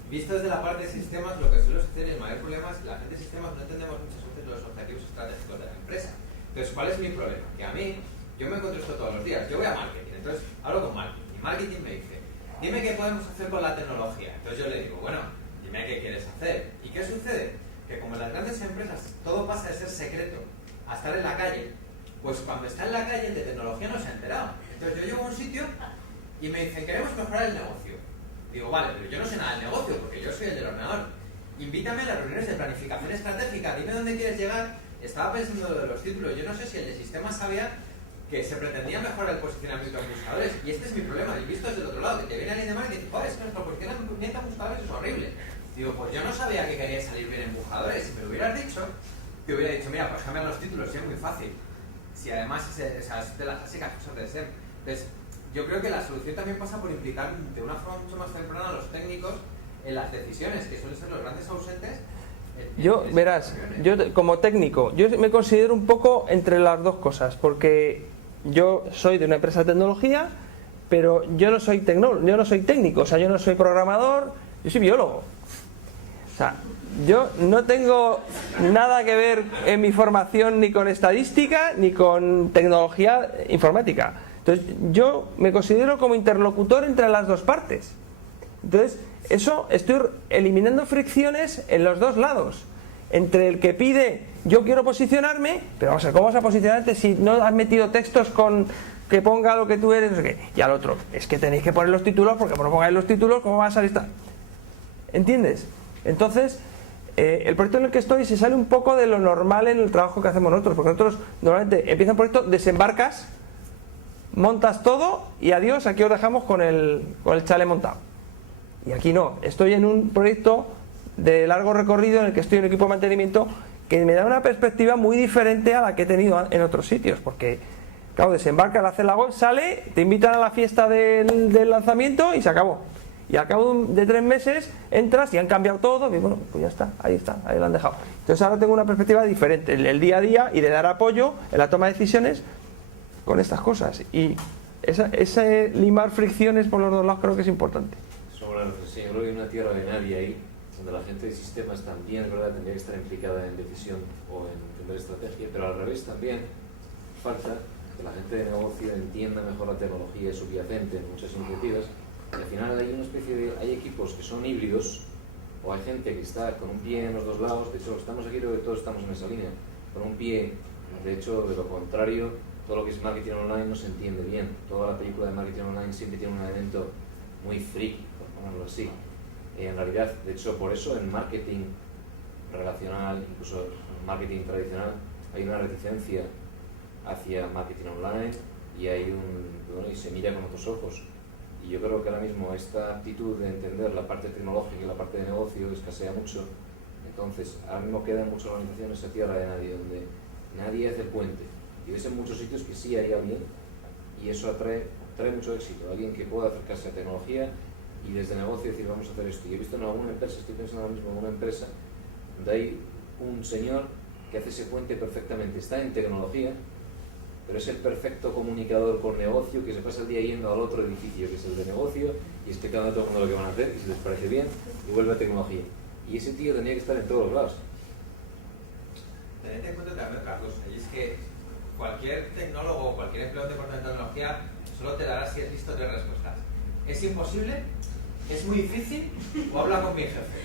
visto desde la parte de sistemas, lo que suele suceder, el mayor problema es que la gente de sistemas no entendemos muchas veces los objetivos estratégicos de la empresa. Entonces, ¿cuál es mi problema? Que a mí, yo me encuentro esto todos los días, yo voy a marketing, entonces hablo con marketing, y marketing me dice, dime qué podemos hacer con la tecnología. Entonces yo le digo, bueno, dime qué quieres hacer. ¿Y qué sucede? Que como en las grandes empresas todo pasa de ser secreto a estar en la calle, pues cuando está en la calle el de tecnología no se ha enterado. Entonces yo llego a un sitio y me dicen, queremos mejorar el negocio. Digo, vale, pero yo no sé nada del negocio porque yo soy el del ordenador. Invítame a las reuniones de planificación estratégica, dime dónde quieres llegar. Estaba pensando lo de los títulos, yo no sé si el de sistemas sabía que se pretendía mejorar el posicionamiento de buscadores, y este es mi problema, y visto desde el otro lado, que te viene alguien de marketing y dice, joder, es que nuestro posicionamiento de buscadores es horrible. Digo, pues yo no sabía que queríais salir bien en buscadores. Si me lo hubieras dicho, te hubiera dicho, mira, pues cambiar los títulos, sí, es muy fácil. Si además es de las clásicas cosas de SEM. Entonces, yo creo que la solución también pasa por implicar de una forma mucho más temprana a los técnicos en las decisiones, que suelen ser los grandes ausentes. Verás, yo como técnico, yo me considero un poco entre las dos cosas, porque yo soy de una empresa de tecnología, pero yo no soy técnico, o sea, yo no soy programador, yo soy biólogo. O sea, yo no tengo nada que ver en mi formación ni con estadística ni con tecnología informática. Entonces, yo me considero como interlocutor entre las dos partes. Entonces, eso estoy eliminando fricciones en los dos lados. Entre el que pide, yo quiero posicionarme, pero vamos a ver, ¿cómo vas a posicionarte si no has metido textos con que ponga lo que tú eres? No sé qué. Y al otro, es que tenéis que poner los títulos, porque no pongáis los títulos, ¿cómo va a salir esta? ¿Entiendes? Entonces, el proyecto en el que estoy se sale un poco de lo normal en el trabajo que hacemos nosotros, porque nosotros normalmente empieza un proyecto, desembarcas, montas todo y adiós, aquí os dejamos con el chalet montado. Y aquí no, estoy en un proyecto de largo recorrido en el que estoy en un equipo de mantenimiento que me da una perspectiva muy diferente a la que he tenido en otros sitios, porque claro, desembarcas, haces la web, sale, te invitan a la fiesta del lanzamiento y se acabó. Y al cabo de 3 meses entras y han cambiado todo y bueno, pues ya está, ahí lo han dejado. Entonces ahora tengo una perspectiva diferente, el día a día, y de dar apoyo en la toma de decisiones con estas cosas. Y ese limar fricciones por los dos lados creo que es importante. Sobre la reflexión, creo que hay una tierra de nadie ahí, donde la gente de sistemas también, es verdad, tendría que estar implicada en decisión o en entender estrategia, pero al revés también falta que la gente de negocio entienda mejor la tecnología subyacente en muchas iniciativas, y al final hay una especie de, hay equipos que son híbridos, o hay gente que está con un pie en los dos lados. De hecho, estamos aquí, creo que todos estamos en esa línea, con un pie, de hecho, de lo contrario, todo lo que es marketing online no se entiende bien. Toda la película de marketing online siempre tiene un elemento muy friki, por ponerlo así. En realidad, de hecho, por eso en marketing relacional, incluso en marketing tradicional, hay una reticencia hacia marketing online y hay bueno, y se mira con otros ojos. Y yo creo que ahora mismo esta actitud de entender la parte tecnológica y la parte de negocio escasea mucho. Entonces, ahora mismo quedan muchas organizaciones a tierra de nadie, donde nadie hace el puente. Y ves en muchos sitios que sí hay alguien, y eso trae mucho éxito. Alguien que pueda acercarse a tecnología y desde negocio decir, vamos a hacer esto. Y he visto en alguna empresa, estoy pensando ahora mismo en una empresa, donde hay un señor que hace ese puente perfectamente. Está en tecnología, pero es el perfecto comunicador con negocio, que se pasa el día yendo al otro edificio, que es el de negocio, y explicando a todo el mundo lo que van a hacer, y si les parece bien, y vuelve a tecnología. Y ese tío tendría que estar en todos los lados. Tened en cuenta también otra cosa, y es que cualquier tecnólogo o cualquier empleado de departamento de tecnología solo te dará, si es listo, 3 respuestas. ¿Es imposible? ¿Es muy difícil? ¿O habla con mi jefe?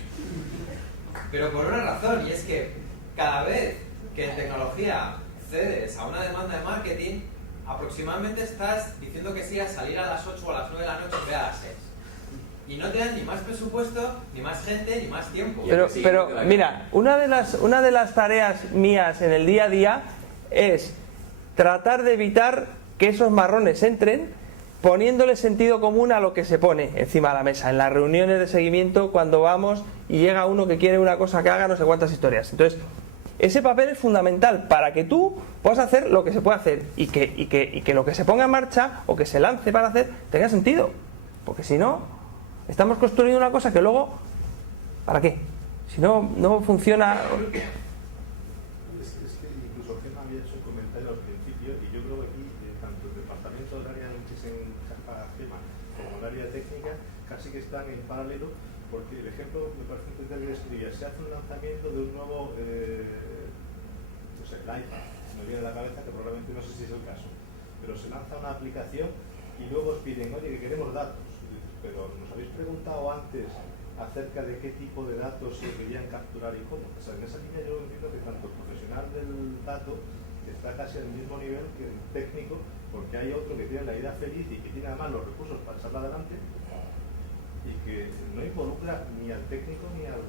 Pero por una razón, y es que cada vez que en tecnología cedes a una demanda de marketing, aproximadamente estás diciendo que sí a salir a las 8 o a las 9 de la noche en vez de a las 6. Y no te dan ni más presupuesto, ni más gente, ni más tiempo. Pero mira, una de las tareas mías en el día a día es tratar de evitar que esos marrones entren, poniéndole sentido común a lo que se pone encima de la mesa, en las reuniones de seguimiento, cuando vamos y llega uno que quiere una cosa que haga no sé cuántas historias. Entonces, ese papel es fundamental para que tú puedas hacer lo que se puede hacer y que lo que se ponga en marcha o que se lance para hacer tenga sentido. Porque si no, estamos construyendo una cosa que luego, ¿para qué? Si no funciona. Es que incluso Gemma había hecho un comentario al principio, y yo creo que aquí, tanto el departamento del área en que se encaja Gemma como el área técnica, casi que están en paralelo, porque el ejemplo me parece entender que describía, se hace un lanzamiento de un nuevo, no sé, el iPad, me viene a la cabeza, que probablemente no sé si es el caso, pero se lanza una aplicación y luego os piden, oye, que queremos datos, pero nos habéis preguntado antes acerca de qué tipo de datos se querían capturar y cómo. O sea, en esa línea yo entiendo que tanto el profesional del dato está casi al mismo nivel que el técnico, porque hay otro que tiene la idea feliz y que tiene además los recursos para echarla adelante y que no involucra ni al técnico ni al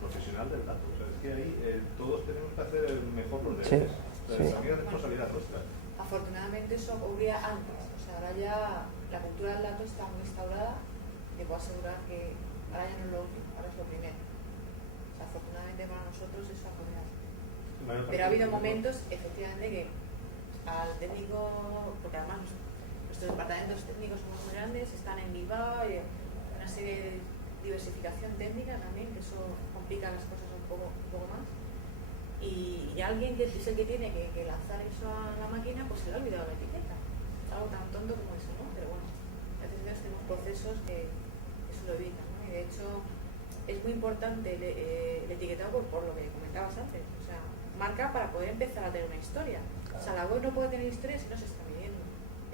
profesional del dato. O sea, es que ahí todos tenemos que hacer el mejor los deberes. Sí. También es responsabilidad nuestra. Afortunadamente eso ocurría antes, o sea, ahora ya la cultura del dato está muy instaurada. Te puedo asegurar que ahora ya no es lo último, ahora es lo primero. O sea, afortunadamente para nosotros eso ha cambiado. Pero ha habido momentos, efectivamente, que al técnico, porque además nuestros departamentos técnicos son muy grandes, están en Bilbao, y una serie de diversificación técnica también, que eso complica las cosas un poco más. Y alguien que es el que tiene que lanzar eso a la máquina, pues se le ha olvidado la etiqueta. Algo tan tonto como eso, ¿no? Pero bueno, a veces tenemos procesos que eso lo evitan, ¿no? Y de hecho es muy importante el etiquetado por lo que comentabas antes. O sea, marca para poder empezar a tener una historia. O sea, la web no puede tener historia si no se está midiendo.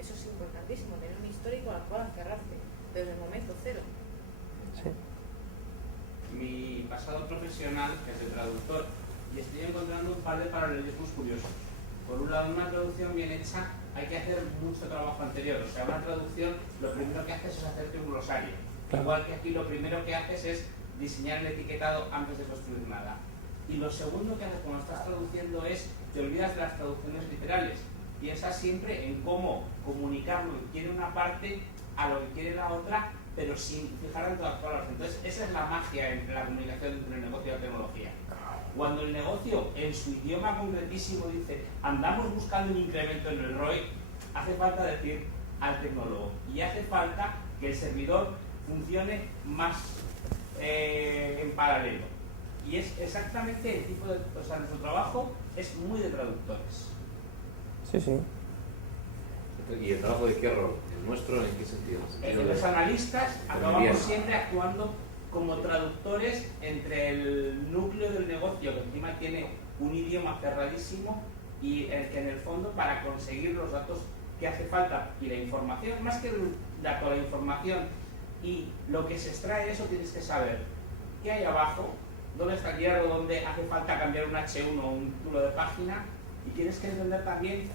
Eso es importantísimo, tener una historia con la cual aferrarte desde el momento cero. Sí. Mi pasado profesional es de traductor y estoy encontrando un par de paralelismos curiosos. Por un lado, en una traducción bien hecha hay que hacer mucho trabajo anterior. O sea, una traducción lo primero que haces es hacerte un glosario. Igual que aquí lo primero que haces es diseñar el etiquetado antes de construir nada. Y lo segundo que haces cuando estás traduciendo es, te olvidas de las traducciones literales. Piensas siempre en cómo comunicar lo que quiere una parte a lo que quiere la otra, pero sin fijar en todas las palabras. Entonces, esa es la magia entre la comunicación entre el negocio y la tecnología. Cuando el negocio, en su idioma concretísimo, dice andamos buscando un incremento en el ROI, hace falta decir al tecnólogo. Y hace falta que el servidor funcione más en paralelo. Y es exactamente el tipo de... O sea, nuestro trabajo es muy de traductores. Sí, sí. ¿Y el trabajo de qué rol? ¿El nuestro en qué sentido? Los analistas acabamos siempre actuando como traductores entre el núcleo del negocio, que encima tiene un idioma cerradísimo, y el que en el fondo para conseguir los datos que hace falta y la información, más que el dato, la información y lo que se extrae de eso, tienes que saber qué hay abajo, dónde está el hierro, dónde hace falta cambiar un H1 o un título de página, y tienes que entender también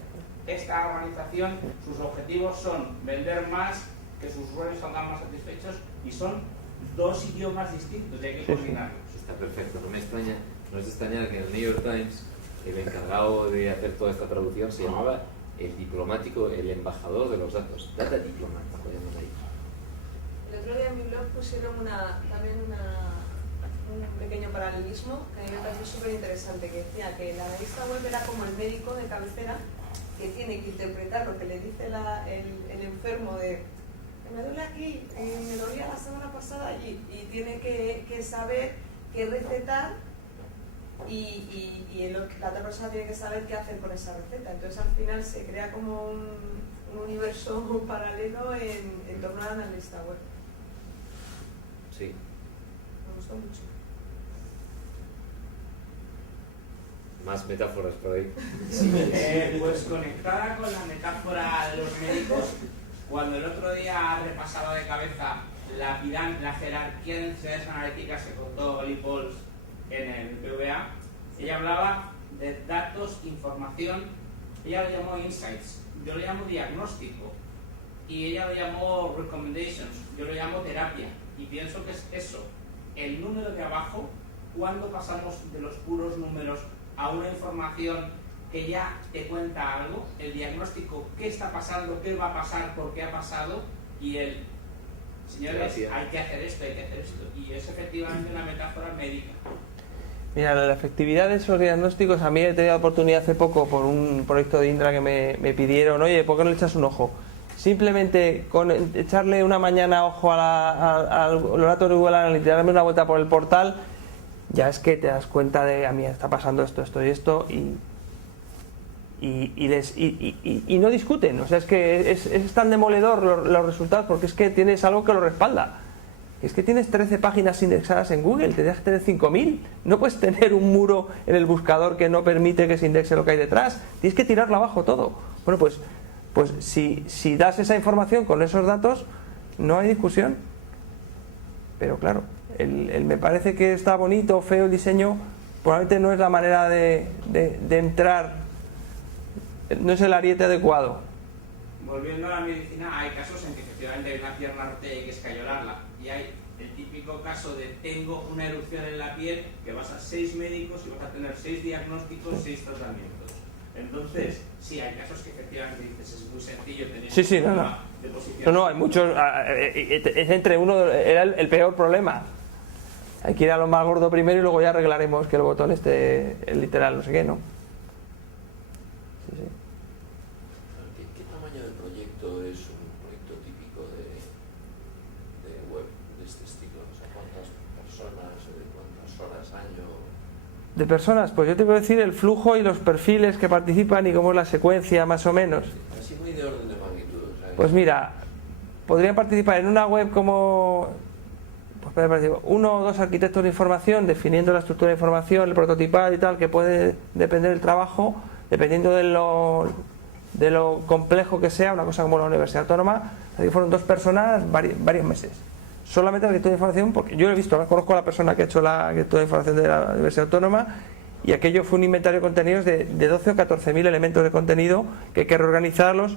esta organización, sus objetivos son vender más, que sus usuarios salgan más satisfechos, y son dos idiomas distintos y hay que coordinarlos. Está perfecto, no me extraña, no es de extrañar que en el New York Times el encargado de hacer toda esta traducción se llamaba el diplomático, el embajador de los datos, data diplomat, lo llaman ahí. El otro día en mi blog pusieron un pequeño paralelismo que a mí me pareció súper interesante, que decía que el analista web era como el médico de cabecera que tiene que interpretar lo que le dice el enfermo de me duele aquí, me dolía la semana pasada allí, y tiene que saber qué recetar y la otra persona tiene que saber qué hacer con esa receta. Entonces al final se crea como un universo paralelo en torno al analista web. Sí. Me gustó mucho. Más metáforas por ahí. Pues conectada con la metáfora de los médicos, cuando el otro día repasaba de cabeza la jerarquía de necesidades analíticas que contó Oli Pauls en el BVA, ella hablaba de datos, información, ella lo llamó insights, yo lo llamo diagnóstico, y ella lo llamó recommendations, yo lo llamo terapia, y pienso que es eso, el número de abajo, cuando pasamos de los puros números a una información que ya te cuenta algo, el diagnóstico, qué está pasando, qué va a pasar, por qué ha pasado, y el, señores, hay que hacer esto, y es efectivamente una metáfora médica. Mira, la efectividad de esos diagnósticos, a mí he tenido la oportunidad hace poco por un proyecto de Indra que me pidieron, oye, ¿por qué no le echas un ojo? Simplemente con echarle una mañana ojo a los datos de Google Analytics, darme una vuelta por el portal, ya es que te das cuenta de, a mí está pasando esto y esto, y no discuten. O sea, es que es tan demoledor los resultados, porque es que tienes algo que lo respalda. Es que tienes 13 páginas indexadas en Google, tendrías que tener 5000. No puedes tener un muro en el buscador que no permite que se indexe lo que hay detrás. Tienes que tirarlo abajo todo. Bueno, pues si das esa información con esos datos, no hay discusión. Pero claro, me parece que está bonito, feo el diseño, probablemente no es la manera de entrar, no es el ariete adecuado. Volviendo a la medicina, hay casos en que efectivamente hay una pierna rota y hay que escayolarla, y hay el típico caso de tengo una erupción en la piel, que vas a 6 médicos y vas a tener 6 diagnósticos, 6 tratamientos. Entonces, sí, hay casos que efectivamente dices, es muy sencillo tener Sí, de posición. No, hay muchos, es entre uno, era el peor problema. Hay que ir a lo más gordo primero y luego ya arreglaremos que el botón esté literal, no sé qué, ¿no? Sí. ¿Qué tamaño de proyecto es un proyecto típico de web de este estilo? O sea, ¿cuántas personas, de cuántas horas, año? De personas, pues yo te puedo decir el flujo y los perfiles que participan y cómo es la secuencia, más o menos. Así muy de orden de magnitud. ¿Sabes? Pues mira, podrían participar en una web como... Pues puede participar 1 o 2 arquitectos de información definiendo la estructura de información, el prototipado y tal, que puede depender del trabajo, dependiendo de lo complejo que sea, una cosa como la Universidad Autónoma. Aquí fueron 2 personas varios meses. Solamente la arquitectura de información, porque yo lo he visto, conozco a la persona que ha hecho la arquitectura de información de la Universidad Autónoma, y aquello fue un inventario de contenidos de 12 o 14.000 elementos de contenido que hay que reorganizarlos.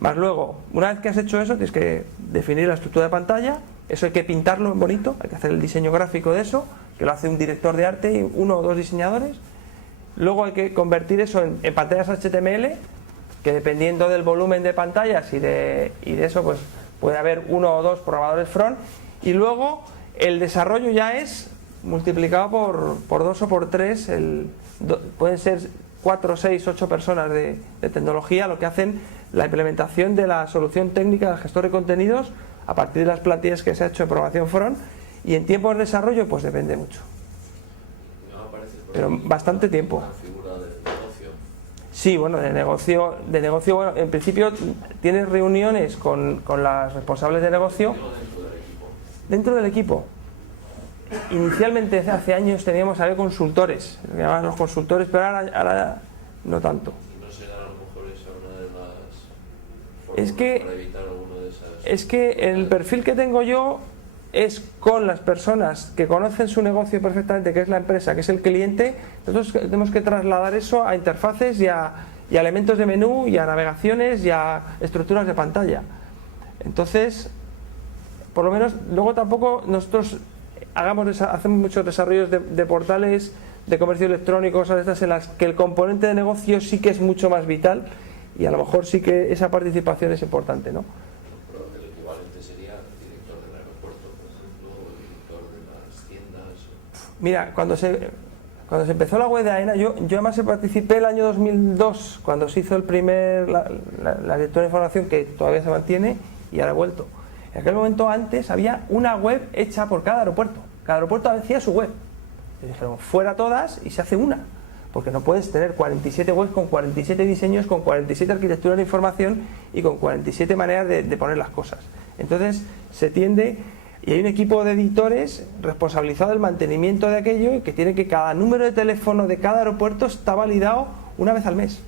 Más luego, una vez que has hecho eso, tienes que definir la estructura de pantalla. Eso hay que pintarlo en bonito, hay que hacer el diseño gráfico de eso, que lo hace un director de arte y 1 o 2 diseñadores. Luego hay que convertir eso en pantallas HTML, que dependiendo del volumen de pantallas y de eso, pues puede haber 1 o 2 programadores front. Y luego el desarrollo ya es multiplicado por 2 o por 3, pueden ser 4, 6, 8 personas de tecnología, lo que hacen la implementación de la solución técnica del gestor de contenidos a partir de las plantillas que se ha hecho en programación front, y en tiempos de desarrollo pues depende mucho, pero bastante tiempo. Figura del negocio. Sí, bueno, de negocio bueno, en principio tienes reuniones con las responsables de negocio dentro del equipo. inicialmente hace años teníamos a ver consultores, lo que llamaban los consultores, pero ahora no tanto. ¿Y no será a lo mejor esa una de las formas para evitar alguna de esas? Es que el perfil que tengo yo es con las personas que conocen su negocio perfectamente, que es la empresa, que es el cliente. Nosotros tenemos que trasladar eso a interfaces y a elementos de menú y a navegaciones y a estructuras de pantalla. Entonces, por lo menos, luego tampoco nosotros hacemos muchos desarrollos de portales de comercio electrónico, cosas de estas en las que el componente de negocio sí que es mucho más vital y a lo mejor sí que esa participación es importante, ¿no? Pero el equivalente sería el director del aeropuerto, por ejemplo, o el director de las tiendas. Mira, cuando se empezó la web de AENA, yo además participé el año 2002 cuando se hizo la directora de información, que todavía se mantiene y ahora ha vuelto. En aquel momento antes había una web hecha por cada aeropuerto. Cada aeropuerto hacía su web. Y dijeron, fuera todas y se hace una. Porque no puedes tener 47 webs con 47 diseños, con 47 arquitecturas de información y con 47 maneras de poner las cosas. Entonces se tiende, y hay un equipo de editores responsabilizado del mantenimiento de aquello, que tiene que cada número de teléfono de cada aeropuerto está validado una vez al mes.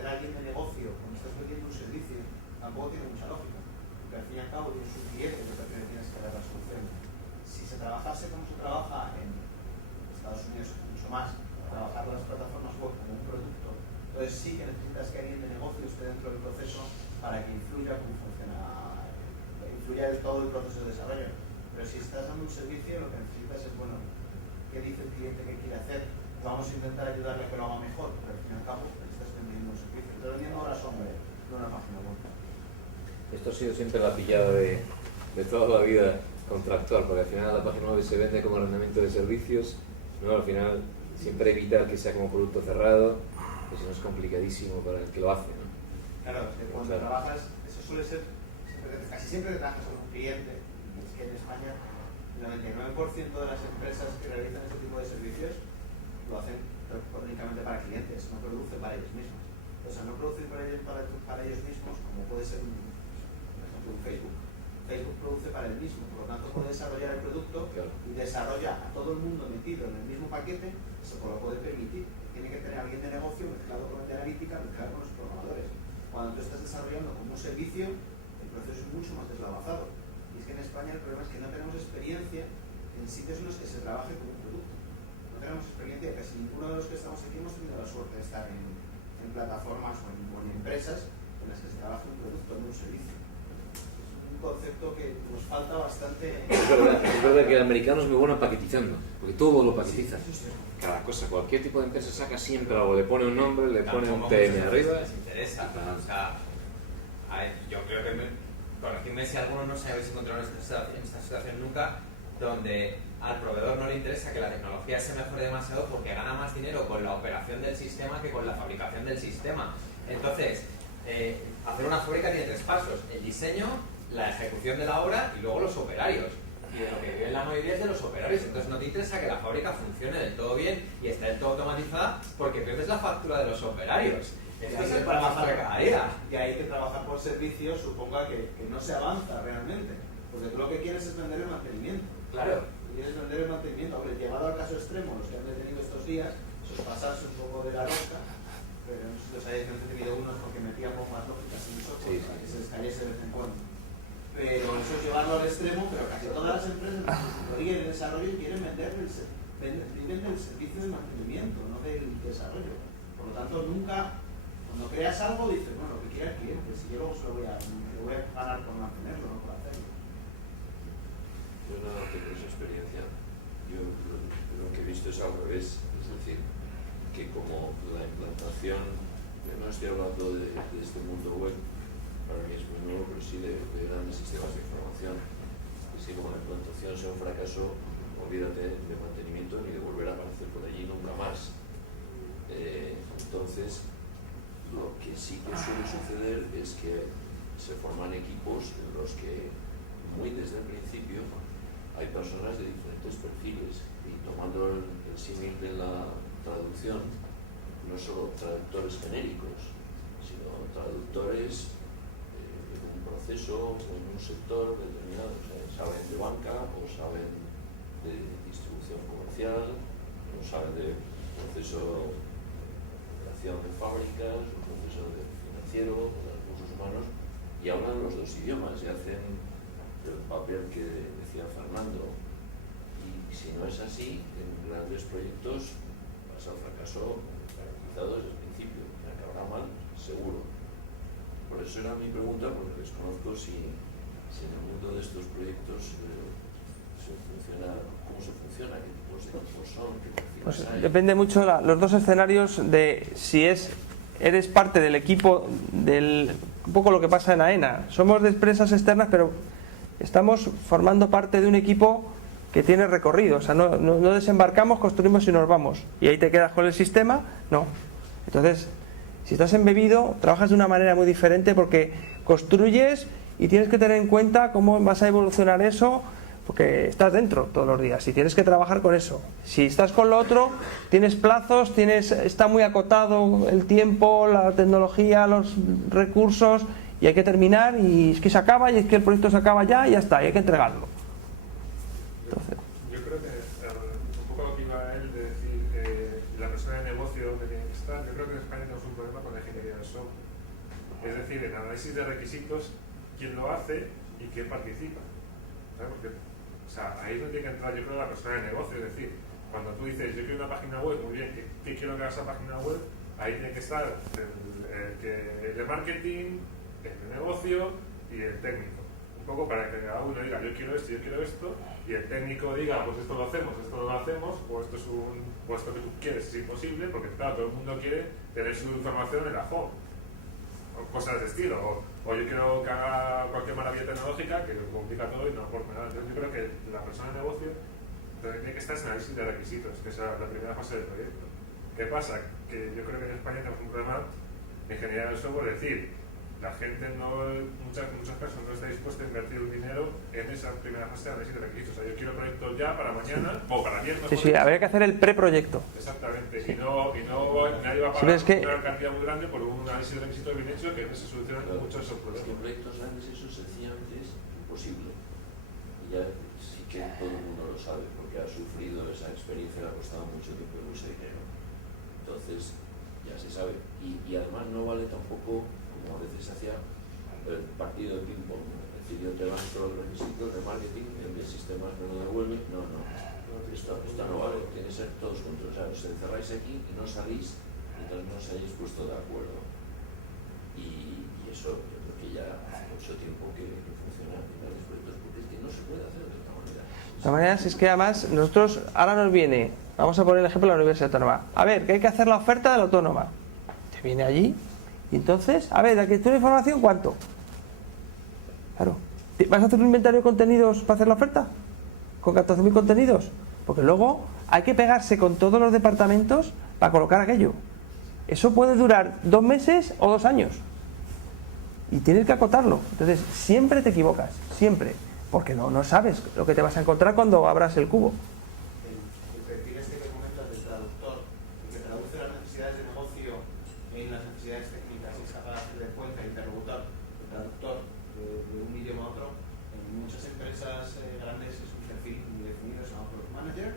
Alguien de negocio, cuando estás vendiendo un servicio, tampoco tiene mucha lógica, porque al fin y al cabo tienes un cliente que tienes que dar la solución. Si se trabajase como se trabaja en Estados Unidos, mucho más, trabajar las plataformas web como un producto, entonces sí que necesitas que alguien de negocio esté dentro del proceso para que influya cómo funciona, influya todo el proceso de desarrollo. Pero si estás dando un servicio, lo que necesitas es, bueno, ¿qué dice el cliente que quiere hacer? Vamos a intentar ayudarle a que lo haga mejor, pero al fin y al cabo estás vendiendo un servicio. Estás vendiendo ahora sombra, no una página web. Esto ha sido siempre la pillada de toda la vida contractual, porque al final la página web se vende como arrendamiento de servicios, ¿no? Al final siempre evitar que sea como producto cerrado, pues no es complicadísimo para el que lo hace, ¿no? Claro, es que cuando trabajas, eso suele ser, casi siempre trabajas con un cliente, y es que en España el 99% de las empresas que realizan este tipo de servicios lo hacen únicamente para clientes, no producen para ellos mismos. O sea, no producen para ellos mismos, como puede ser, por ejemplo, un Facebook. Facebook produce para él mismo, por lo tanto puede desarrollar el producto y desarrolla a todo el mundo metido en el mismo paquete, se lo puede permitir. Tiene que tener alguien de negocio mezclado con el de analítica, mezclado con los programadores. Cuando tú estás desarrollando como un servicio, el proceso es mucho más deslavazado. Y es que en España el problema es que no tenemos experiencia en sitios en los que se trabaje como un producto. No tenemos experiencia, casi ninguno de los que estamos aquí hemos tenido la suerte de estar en plataformas o en empresas en las que se trabaja un producto, no un servicio. Es un concepto que nos falta bastante. Es verdad que el americano es muy bueno paquetizando, porque todo lo paquetiza. Cada cosa, cualquier tipo de empresa saca siempre algo, le pone un nombre, le pone un TM arriba. Les interesa. O sea, yo creo que corregidme si alguno no se habéis encontrado en esta situación nunca, donde al proveedor no le interesa que la tecnología se mejore demasiado porque gana más dinero con la operación del sistema que con la fabricación del sistema. Entonces, hacer una fábrica tiene tres pasos: el diseño, la ejecución de la obra y luego los operarios. Y de lo que vive la mayoría es de los operarios. Entonces no te interesa que la fábrica funcione del todo bien y esté del todo automatizada porque pierdes la factura de los operarios. Esto es el trabajo de cada día. Y hay que trabajar por servicios, suponga que no se avanza realmente. Porque tú lo que quieres es vender el mantenimiento. Claro. Quieres vender el mantenimiento. Hombre, llevado al caso extremo, los que han detenido estos días, eso es pasarse un poco de la rosca, pero no sé si los hayáis detenido unos porque metían bombas lógicas en nosotros para que se les cayese de vez en cuando. Pero eso es llevarlo al extremo, pero casi todas las empresas de consultoría y de desarrollo quieren viven del servicio de mantenimiento, no del desarrollo. Por lo tanto, nunca, cuando creas algo, dices, bueno, lo que quiera el cliente, si yo luego se lo voy a ganar por mantenerlo, no por hacerlo. Yo no tengo esa experiencia. Yo lo que he visto es al revés, es decir, que como la implantación, yo no estoy hablando de este mundo web, para mí es muy nuevo, pero sí de grandes sistemas de información. Y si como la implantación sea un fracaso, olvídate de mantenimiento ni de volver a aparecer por allí nunca más. Entonces, lo que sí que suele suceder es que se forman equipos en los que muy desde el principio hay personas de diferentes perfiles y tomando el símil de la traducción, no solo traductores genéricos, sino traductores en un proceso o en un sector determinado. O sea, saben de banca o saben de distribución comercial o saben de proceso de creación de fábricas o proceso de financiero o de recursos humanos y hablan los dos idiomas y hacen el papel que decía Fernando. Y si no es así, en grandes proyectos vas al fracaso garantizado desde el principio, y acabará mal, seguro. Por eso era mi pregunta, porque desconozco si en el mundo de estos proyectos cómo se funciona, qué tipos de equipos son, qué perfiles Pues hay. depende mucho los dos escenarios de si eres parte del equipo un poco lo que pasa en AENA. Somos de empresas externas, pero estamos formando parte de un equipo que tiene recorrido. O sea, no desembarcamos, construimos y nos vamos. Y ahí te quedas con el sistema, no. Entonces, si estás embebido, trabajas de una manera muy diferente porque construyes y tienes que tener en cuenta cómo vas a evolucionar eso, porque estás dentro todos los días y tienes que trabajar con eso. Si estás con lo otro, tienes plazos, está muy acotado el tiempo, la tecnología, los recursos, y hay que terminar, y es que se acaba, y es que el proyecto se acaba ya, y ya está, y hay que entregarlo. Entonces, yo creo que un poco lo que iba él de decir la persona de negocio donde tiene que estar. Yo creo que en España tenemos un problema con la ingeniería del software. Es decir, el análisis de requisitos, quién lo hace y quién participa. ¿Sabes? Porque, o sea, ahí es donde tiene que entrar, yo creo, la persona de negocio. Es decir, cuando tú dices, yo quiero una página web, muy bien, ¿qué quiero que haga esa página web? Ahí tiene que estar el de marketing, el de negocio y el técnico. Un poco para que cada uno diga, yo quiero esto, y el técnico diga, pues esto lo hacemos, o esto que tú quieres es imposible, porque claro, todo el mundo quiere tener su información en la home, o cosas de estilo, o yo quiero que haga cualquier maravilla tecnológica que lo complica todo y no aporta nada. Entonces yo creo que la persona de negocio tiene que estar en análisis de requisitos, que es la primera fase del proyecto. ¿Qué pasa? Que yo creo que en España tenemos un problema en general del software, es decir, la gente en muchos casos no está dispuesta a invertir un dinero en esa primera fase de análisis de requisitos. O sea, yo quiero proyectos ya para mañana o para viernes. sí, habría que hacer el preproyecto. Exactamente, y nadie va a pagar una cantidad muy grande por un análisis de requisitos bien hecho que no se solucionan muchos de esos problemas. Es que en proyectos grandes eso sencillamente es imposible. Y ya sí que todo el mundo lo sabe, porque ha sufrido esa experiencia, le ha costado mucho tiempo y mucho dinero. Entonces, ya se sabe. Y además no vale tampoco, como a veces hacía el partido de ping-pong. Es decir, yo te lanzo los requisitos de marketing, el de sistemas me lo devuelve. No. Esto no vale, tiene que ser todos juntos. O sea, os encerráis aquí y no salís mientras no os hayáis puesto de acuerdo. Y eso yo creo que ya hace mucho tiempo que funciona en varios proyectos, porque es que no se puede hacer de otra manera. De todas maneras, es que además nosotros, ahora nos viene, vamos a poner el ejemplo de la Universidad Autónoma. A ver, que hay que hacer la oferta de la autónoma. Te viene allí y entonces, a ver, ¿de aquí toda la información cuánto? Claro. ¿Vas a hacer un inventario de contenidos para hacer la oferta? ¿Con 14.000 contenidos? Porque luego hay que pegarse con todos los departamentos para colocar aquello. Eso puede durar 2 meses o 2 años. Y tienes que acotarlo. Entonces, siempre te equivocas, siempre. Porque no sabes lo que te vas a encontrar cuando abras el cubo. El perfil este que comentas del traductor, el que traduce las necesidades de negocio en las necesidades técnicas y es capaz de hacer de puente, el interlocutor, el traductor de un idioma a otro, en muchas empresas grandes es un perfil muy definido, se llama Product Manager.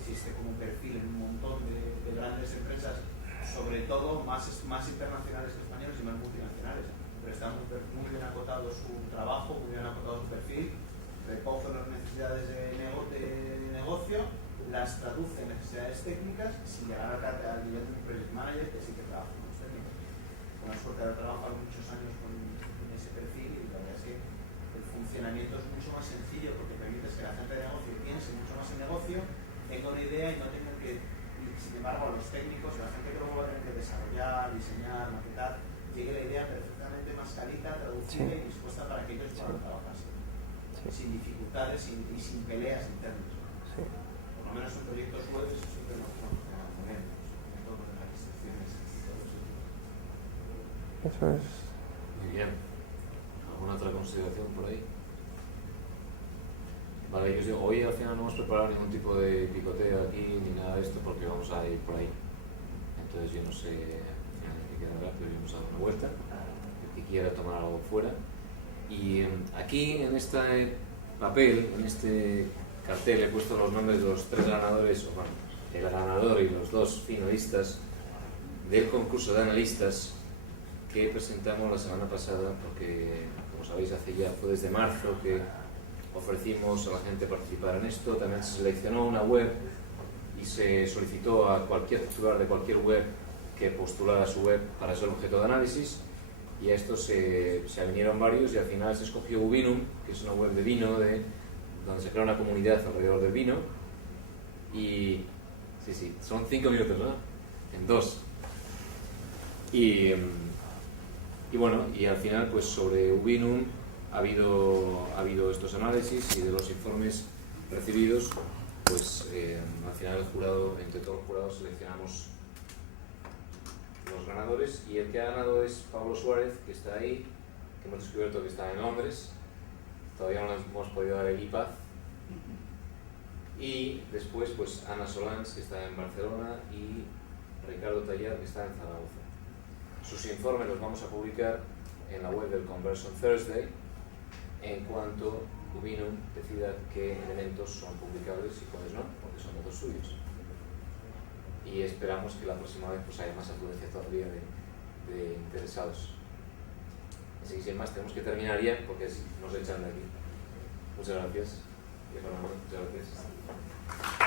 Existe como un perfil en un montón de grandes empresas, sobre todo más internacionales que españoles y más multinacionales. Pero está muy bien acotado su trabajo, muy bien acotado su perfil, recoge las necesidades de negocio, las traduce en necesidades técnicas sin llegar al nivel de un project manager que sí que trabaja con los técnicos. Con la suerte de haber trabajado muchos años con ese perfil y la verdad es que el funcionamiento es mucho más sencillo porque permites que la gente de negocio piense mucho más en negocio, tenga una idea y no tenga que, sin embargo, a los técnicos, la gente que luego va a tener que desarrollar, diseñar, maquetar, llegue la idea perfectamente mascarita, traducible y dispuesta para que ellos puedan trabajar sin dificultades y sin peleas internas. Por lo menos en proyectos web eso siempre nos funciona muy bien, sobre todo con las restricciones y todo eso. Eso es. Muy bien. ¿Alguna otra consideración por ahí? Vale, yo os digo, hoy al final no hemos preparado ningún tipo de picoteo aquí ni nada de esto porque vamos a ir por ahí. Entonces yo no sé qué quedará, pero iremos a dar una vuelta. El que quiera tomar algo fuera. Y aquí en este papel, en este cartel, he puesto los nombres de los 3 ganadores, o bueno, el ganador y los 2 finalistas del concurso de analistas que presentamos la semana pasada, porque como sabéis fue desde marzo que ofrecimos a la gente participar en esto. También se seleccionó una web y se solicitó a cualquier titular de cualquier web que postulara su web para ser objeto de análisis, y a esto se vinieron varios y al final se escogió Ubinum, que es una web de vino donde se crea una comunidad alrededor del vino. Y sí, son 5 minutos, ¿no? En 2. Y bueno, y al final pues sobre Ubinum ha habido estos análisis, y de los informes recibidos pues al final el jurado, entre todos los jurados, seleccionamos los ganadores, y el que ha ganado es Pablo Suárez, que está ahí, que hemos descubierto que está en Londres. Todavía no hemos podido dar el IPAD. Y después pues Ana Solans, que está en Barcelona, y Ricardo Tallar, que está en Zaragoza. Sus informes los vamos a publicar en la web del Conversion Thursday en cuanto Ubinum decida qué elementos son publicables y cuáles no, porque son datos suyos. Y esperamos que la próxima vez pues haya más afluencia todavía de interesados. Así que sin más tenemos que terminar ya, porque nos echan de aquí. Muchas gracias. Y muchas gracias.